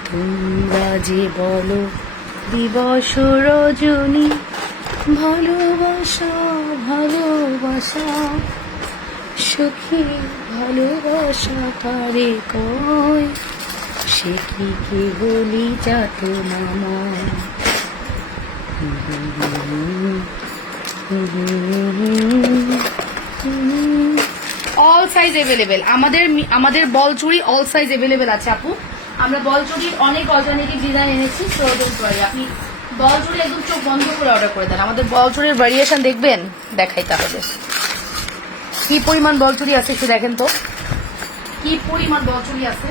তোমরা যে বলো দিবস রজনী, ভালোবাসা ভালোবাসা, সখী ভালোবাসা কারে কয়, সে কি কেবলি যাতনাময়। অল সাইজ এভেলেবেল আমাদের বল চুড়ি অল সাইজ এভেলেবেল আছে আপু। আমরা বল চুড়ির অনেক অল্টারনেটিভ ডিজাইন এনেছি, সো ডোন্ট ওয়ারি। আপনি বল চুড়ি একদম চোখ বন্ধ করে অর্ডার করে দেন। আমাদের বল চুড়ির ভ্যারিয়েশন দেখবেন, দেখাই তাহলে কি পরিমাণ বল চুড়ি আছে, একটু দেখেন তো কি পরিমাণ বল চুড়ি আছে।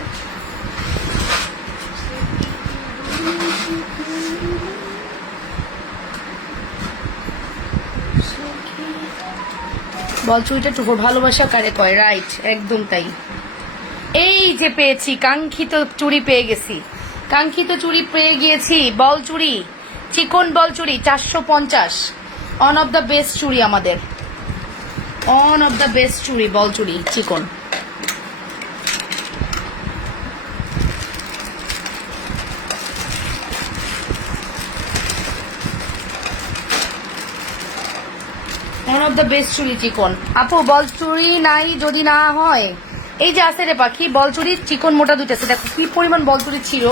বল চুড়িটা টুকুর ভালোবাসা কারে কয়, রাইট, একদম তাই। এই যে পেয়েছি, কাঙ্ক্ষিত চুড়ি পেয়ে গেছি, বল চুড়ি, চিকন বল চুড়ি 450, ওয়ান অফ দ্য বেস্ট চুড়ি আমাদের। অন অফ দ্য বেস্ট চুড়ি, বল চুড়ি চিকন। ওয়ান অফ দ্য বেস্ট চুড়ি চিকন। আপু বল চুড়ি নাই যদি না হয়, এই যে আছে রে পাখি বল চুড়ি চিকন মোটা দুটো আছে, দেখো কি পরিমাণ বল চুড়ি ছিল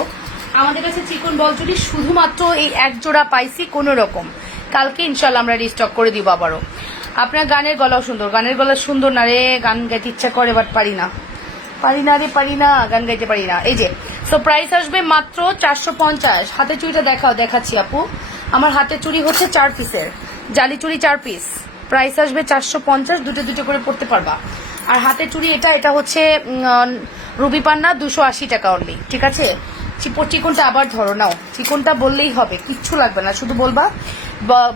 আমাদের কাছে। চিকন বল চুড়ি শুধুমাত্র এই এক জোড়া পাইছি কোনো রকম। কালকে ইনশাল্লাহ আমরা রিস্টক করে দিব আবারও। আপনার গানের গলাও সুন্দর, গানের গলা সুন্দর না রে, গান গাইতে ইচ্ছা করে বাট পারি না, পারি না রে, পারি না, গান গাইতে পারি না। এই যে সো প্রাইস আসবে মাত্র 450। হাতের চুড়িটা দেখাচ্ছি আপু। আমার হাতের চুড়ি হচ্ছে 4 পিসের, জালি চুড়ি 4 পিস, প্রাইস আসবে 450, দুটো করে পড়তে পারবা। আর হাতের চুড়ি এটা হচ্ছে রুবি পান্না 280 টাকা অনলি, ঠিক আছে। চিকনটা আবার ধরো নাও, চিকনটা বললেই হবে, কিচ্ছু লাগবে না, শুধু বলবা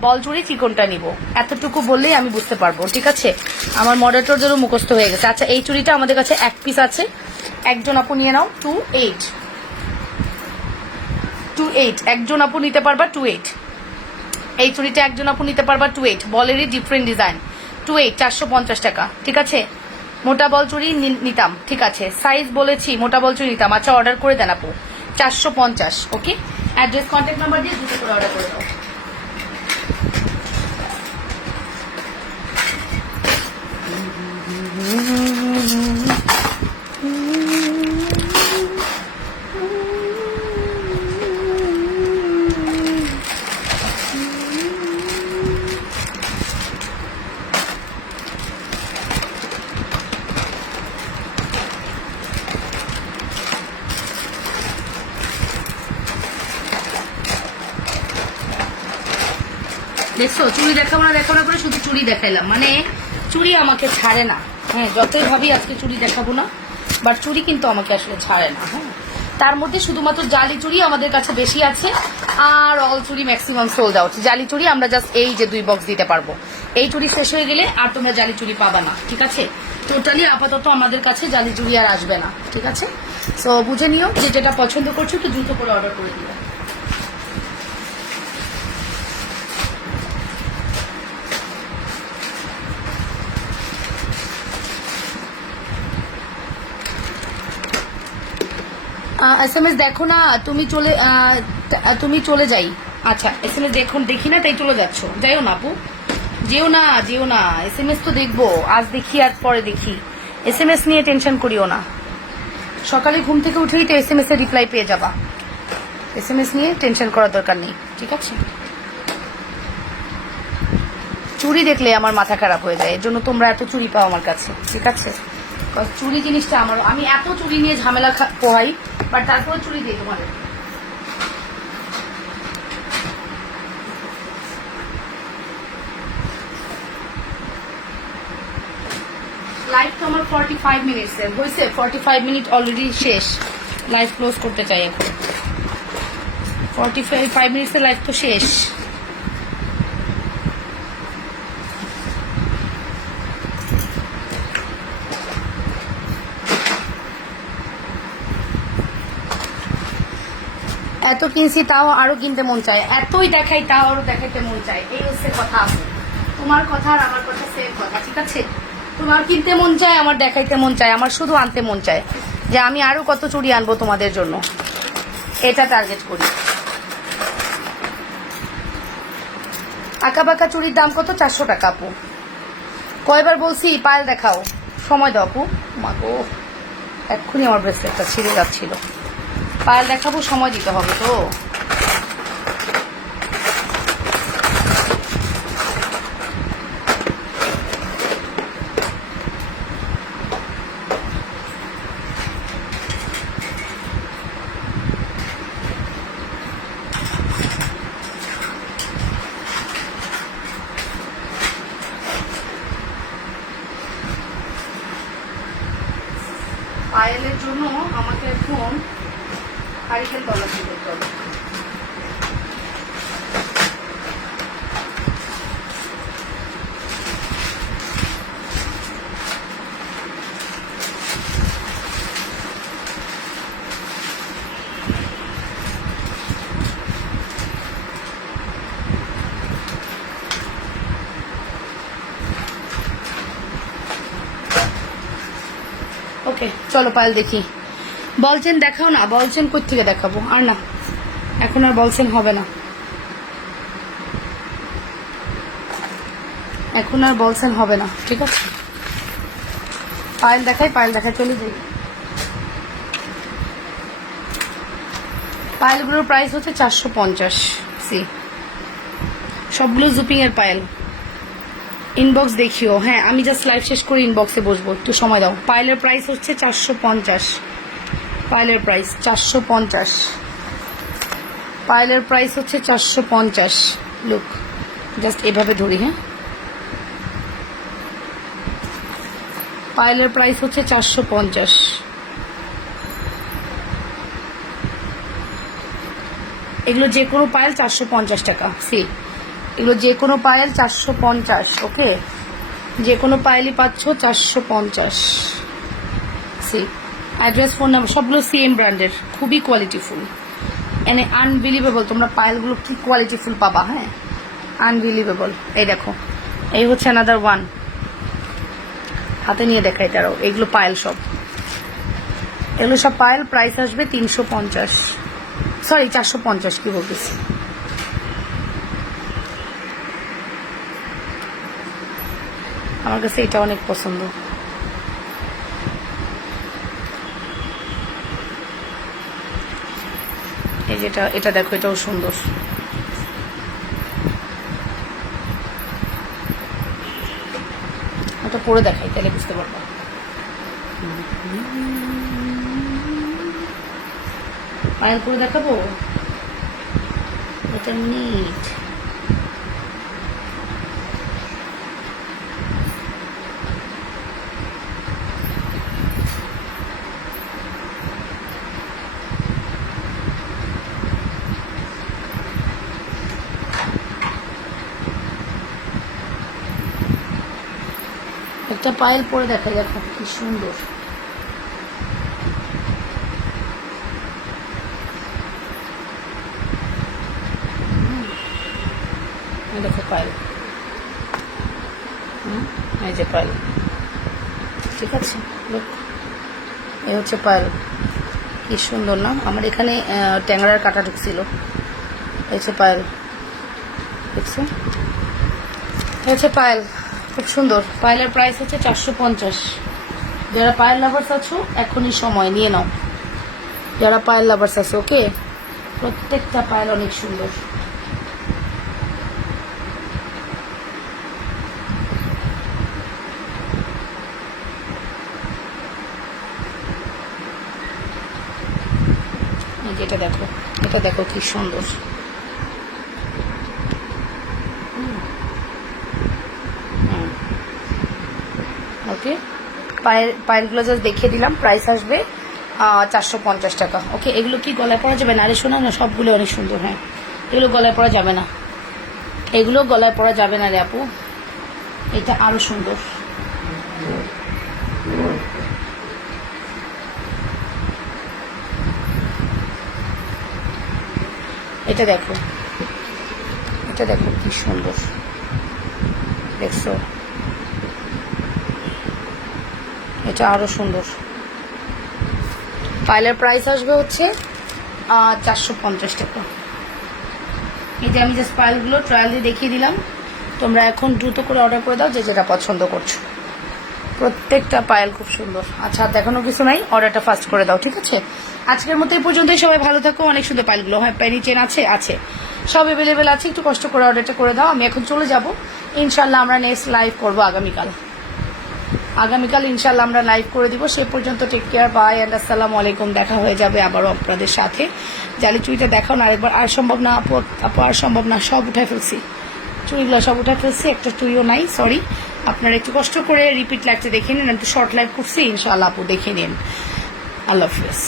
বল চুড়ি চিকনটা নিব, এতটুকু বললেই আমি বুঝতে পারবো, ঠিক আছে। আমার মডারেটরদেরও মুখস্থ হয়ে গেছে। আচ্ছা এই চুড়িটা আমাদের কাছে 1 পিস আছে, একজন আপু নিয়ে নাও। 28 একজন আপু নিতে পারবা 28। এই চুড়িটা একজন আপু নিতে পারবা 28, বলেরই ডিফারেন্ট ডিজাইন। 28 450 টাকা, ঠিক আছে। মোটা বল চুড়ি নিতাম, ঠিক আছে, সাইজ বলেছি, মোটা বল চুড়ি নিতাম। আচ্ছা অর্ডার করে দেন আপু 450, ওকে। অ্যাড্রেস কন্ট্যাক্ট নাম্বার দিয়ে দুটো করে অর্ডার করে দাও। দেখছো চুড়ি দেখাবো না করে শুধু চুড়ি দেখাইলাম, মানে চুড়ি আমাকে ছাড়ে না। হ্যাঁ যতই ভাবি আজকে চুড়ি দেখাবো না, বাট চুড়ি কিন্তু আমাকে আসলে ছাড়ে না। হ্যাঁ তার মধ্যে শুধুমাত্র জালি চুড়ি আমাদের কাছে বেশি আছে, আর অল চুড়ি ম্যাক্সিমাম সোল্ড আউট। জালি চুড়ি আমরা জাস্ট এই যে 2 বক্স দিতে পারবো, এই চুড়ি শেষ হয়ে গেলে আর তোমরা জালি চুড়ি পাবা না, ঠিক আছে। টোটালি আপাতত আমাদের কাছে জালি চুড়ি আর আসবে না, ঠিক আছে। সো বুঝে নিও, যে যেটা পছন্দ করছো একটু দ্রুত করে অর্ডার করে দিও। SMS দেখো না, তুমি চলে যাই। আচ্ছা SMS দেখি না তাই চলে যাচ্ছ, যাইও না আপু, যেও না। SMS তো দেখবো, আজ দেখি আর পরে দেখি, SMS নিয়ে টেনশন করিও না। সকালে ঘুম থেকে উঠেই তো SMS এর রিপ্লাই পেয়ে যাবা, SMS নিয়ে টেনশন করার দরকার নেই, ঠিক আছে। চুড়ি দেখলে আমার মাথা খারাপ হয়ে যায়, এর জন্য তোমরা এত চুড়ি পাও আমার কাছে, ঠিক আছে। চুড়ি জিনিসটা আমি এত চুড়ি নিয়ে ঝামেলা পোহাই, বাট তারপরে চুড়ি দিই তোমাদের। লাইভ তো আমার 45 মিনিটসের হয়েছে, 45 মিনিট অলরেডি শেষ, লাইভ ক্লোজ করতে চাই এখন। 45 মিনিটসের লাইভ তো শেষ। এত কিনছি তাও আরো কিনতে মন চায়, এতই দেখাই তাও আরো দেখাইতে মন চায়, এই হচ্ছে কথা। তোমার কথা আর আমার কথা সেম কথা, ঠিক আছে। তোমার কিনতে মন চায়, আমার দেখাইতে মন চায়, আমার শুধু আনতে মন চায় যে আমি আরো কত চুড়ি আনবো তোমাদের জন্য, এটা টার্গেট করি। আঁকা বাঁকা চুড়ির দাম কত? 400 টাকা আপু। কয়বার বলছি পায়েল দেখাও, সময় দাও আপু। মাগো এক্ষুনি আমার ব্রেসলেটটা ছিঁড়ে যাচ্ছিল। পায়েল দেখাবো, সময় দিতে হবে তো। পায়েলের জন্য আমাকে এখন হারিকেন তলা করতে হবে। ওকে চলো পায়েল দেখি। বলছেন দেখাও না, বলছেন কোথা থেকে দেখাবো, আর না এখন আর বলছেন হবে না, এখন আর বলছেন হবে না, ঠিক আছে। পায়েল দেখাই, পায়েল দেখাই, চলে যাই। পায়েলগুলোর প্রাইস হচ্ছে 450। সি সবগুলো জুপিং এর পায়েল। ইনবক্স দেখিও, হ্যাঁ আমি জাস্ট লাইভ শেষ করে ইনবক্সে বসবো, একটু সময় দাও। পায়েলের প্রাইস হচ্ছে 450, পায়েলের প্রাইস 450, পায়েলের প্রাইস হচ্ছে 450। লুক জাস্ট এভাবে ধরি, হ্যাঁ পায়েলের প্রাইস হচ্ছে 450। এগুলো যে কোনো পায়েল 450 টাকা। সি এগুলো যে কোনো পায়েল 450। ওকে যে কোনো পায়েলই পাচ্ছ 450। সি অ্যাড্রেস, ফোন নাম্বার সবগুলো সেম ব্র্যান্ডের, খুবই কোয়ালিটিফুল, এনে আনবিলিভেবল। তোমরা পায়েলগুলো কি কোয়ালিটিফুল পাবা, হ্যাঁ আনবিলিভেবল। এই দেখো এই হচ্ছে অ্যানাদার ওয়ান, হাতে নিয়ে দেখাই তারাও। এগুলো পায়েল সব, এগুলো সব পায়েল। প্রাইস আসবে 350, সরি 450, কি বলতেছি। আমার কাছে এটা অনেক পছন্দ। এই যেটা, এটা দেখো, এটাও সুন্দর। এটা পরে দেখাই তাহলে বুঝতে পারবো। পায়েল পরে দেখাবো, এটা নিট। একটা পায়েল পরে দেখাই, দেখো কি সুন্দর। দেখো পায়েল, এই যে পায়েল, ঠিক আছে। লোক এই হচ্ছে পায়েল, কি সুন্দর না। আমার এখানে ট্যাংরার কাটা ঢুকছিল। এই হচ্ছে পায়েল, দেখছো, এই হচ্ছে পায়েল, খুব সুন্দর। পায়েলের প্রাইস হচ্ছে 450। যারা পায়েল লাভার্স আছো এখনই সময় নিয়ে নাও, যারা পায়েল লাভার্স আছে। ওকে প্রত্যেকটা পায়েল অনেক সুন্দর। এটা দেখো, এটা দেখো কি সুন্দর। ওকে পায়েলগুলো জাস্ট দেখিয়ে দিলাম। প্রাইস আসবে 450 টাকা। ওকে এগুলো কি গলায় পরা যাবে না? আরে শোনা না, সবগুলো অনেক সুন্দর। হ্যাঁ এগুলো গলায় পরা যাবে না, এগুলো গলায় পরা যাবে না রে আপু, এটা আরো সুন্দর। এটা দেখো, এটা দেখো কি সুন্দর, দেখছো, এটা আরো সুন্দর। পায়েলের প্রাইস আসবে হচ্ছে 450 টাকা। এই যে আমি জাস্ট পায়েলগুলো ট্রায়াল দিয়ে দেখিয়ে দিলাম, তোমরা এখন দ্রুত করে অর্ডার করে দাও যে যেটা পছন্দ করছো। প্রত্যেকটা পায়েল খুব সুন্দর। আচ্ছা আর দেখানো কিছু নাই, অর্ডারটা ফাস্ট করে দাও, ঠিক আছে। আজকের মতো এই পর্যন্তই, সবাই ভালো থাকো। অনেক সুন্দর পায়েলগুলো, হ্যাঁ পেনি চেন আছে, আছে সব অ্যাভেলেবেল আছে। একটু কষ্ট করে অর্ডারটা করে দাও। আমি এখন চলে যাব, ইনশাল্লাহ আমরা নেক্সট লাইভ করবো আগামীকাল। আগামীকাল ইনশাল্লাহ আমরা লাইভ করে দিব। সে পর্যন্ত টেক কেয়ার, বাই অ্যান্ড আসসালামু আলাইকুম। দেখা হয়ে যাবে আবারও আপনাদের সাথে। জালি চুড়িটা দেখাও না আরেকবার। আর সম্ভব না আপু, আপু আর সম্ভব না, সব উঠায় ফেলছি, চুড়িগুলো সব উঠায় ফেলছি, একটা চুড়িও নাই, সরি। আপনারা একটু কষ্ট করে রিপিট লাইভটা দেখে নিন, একটু শর্ট লাইভ করছি, ইনশাআল্লাহ আপু দেখে নিন। আল্লাহ হাফেজ।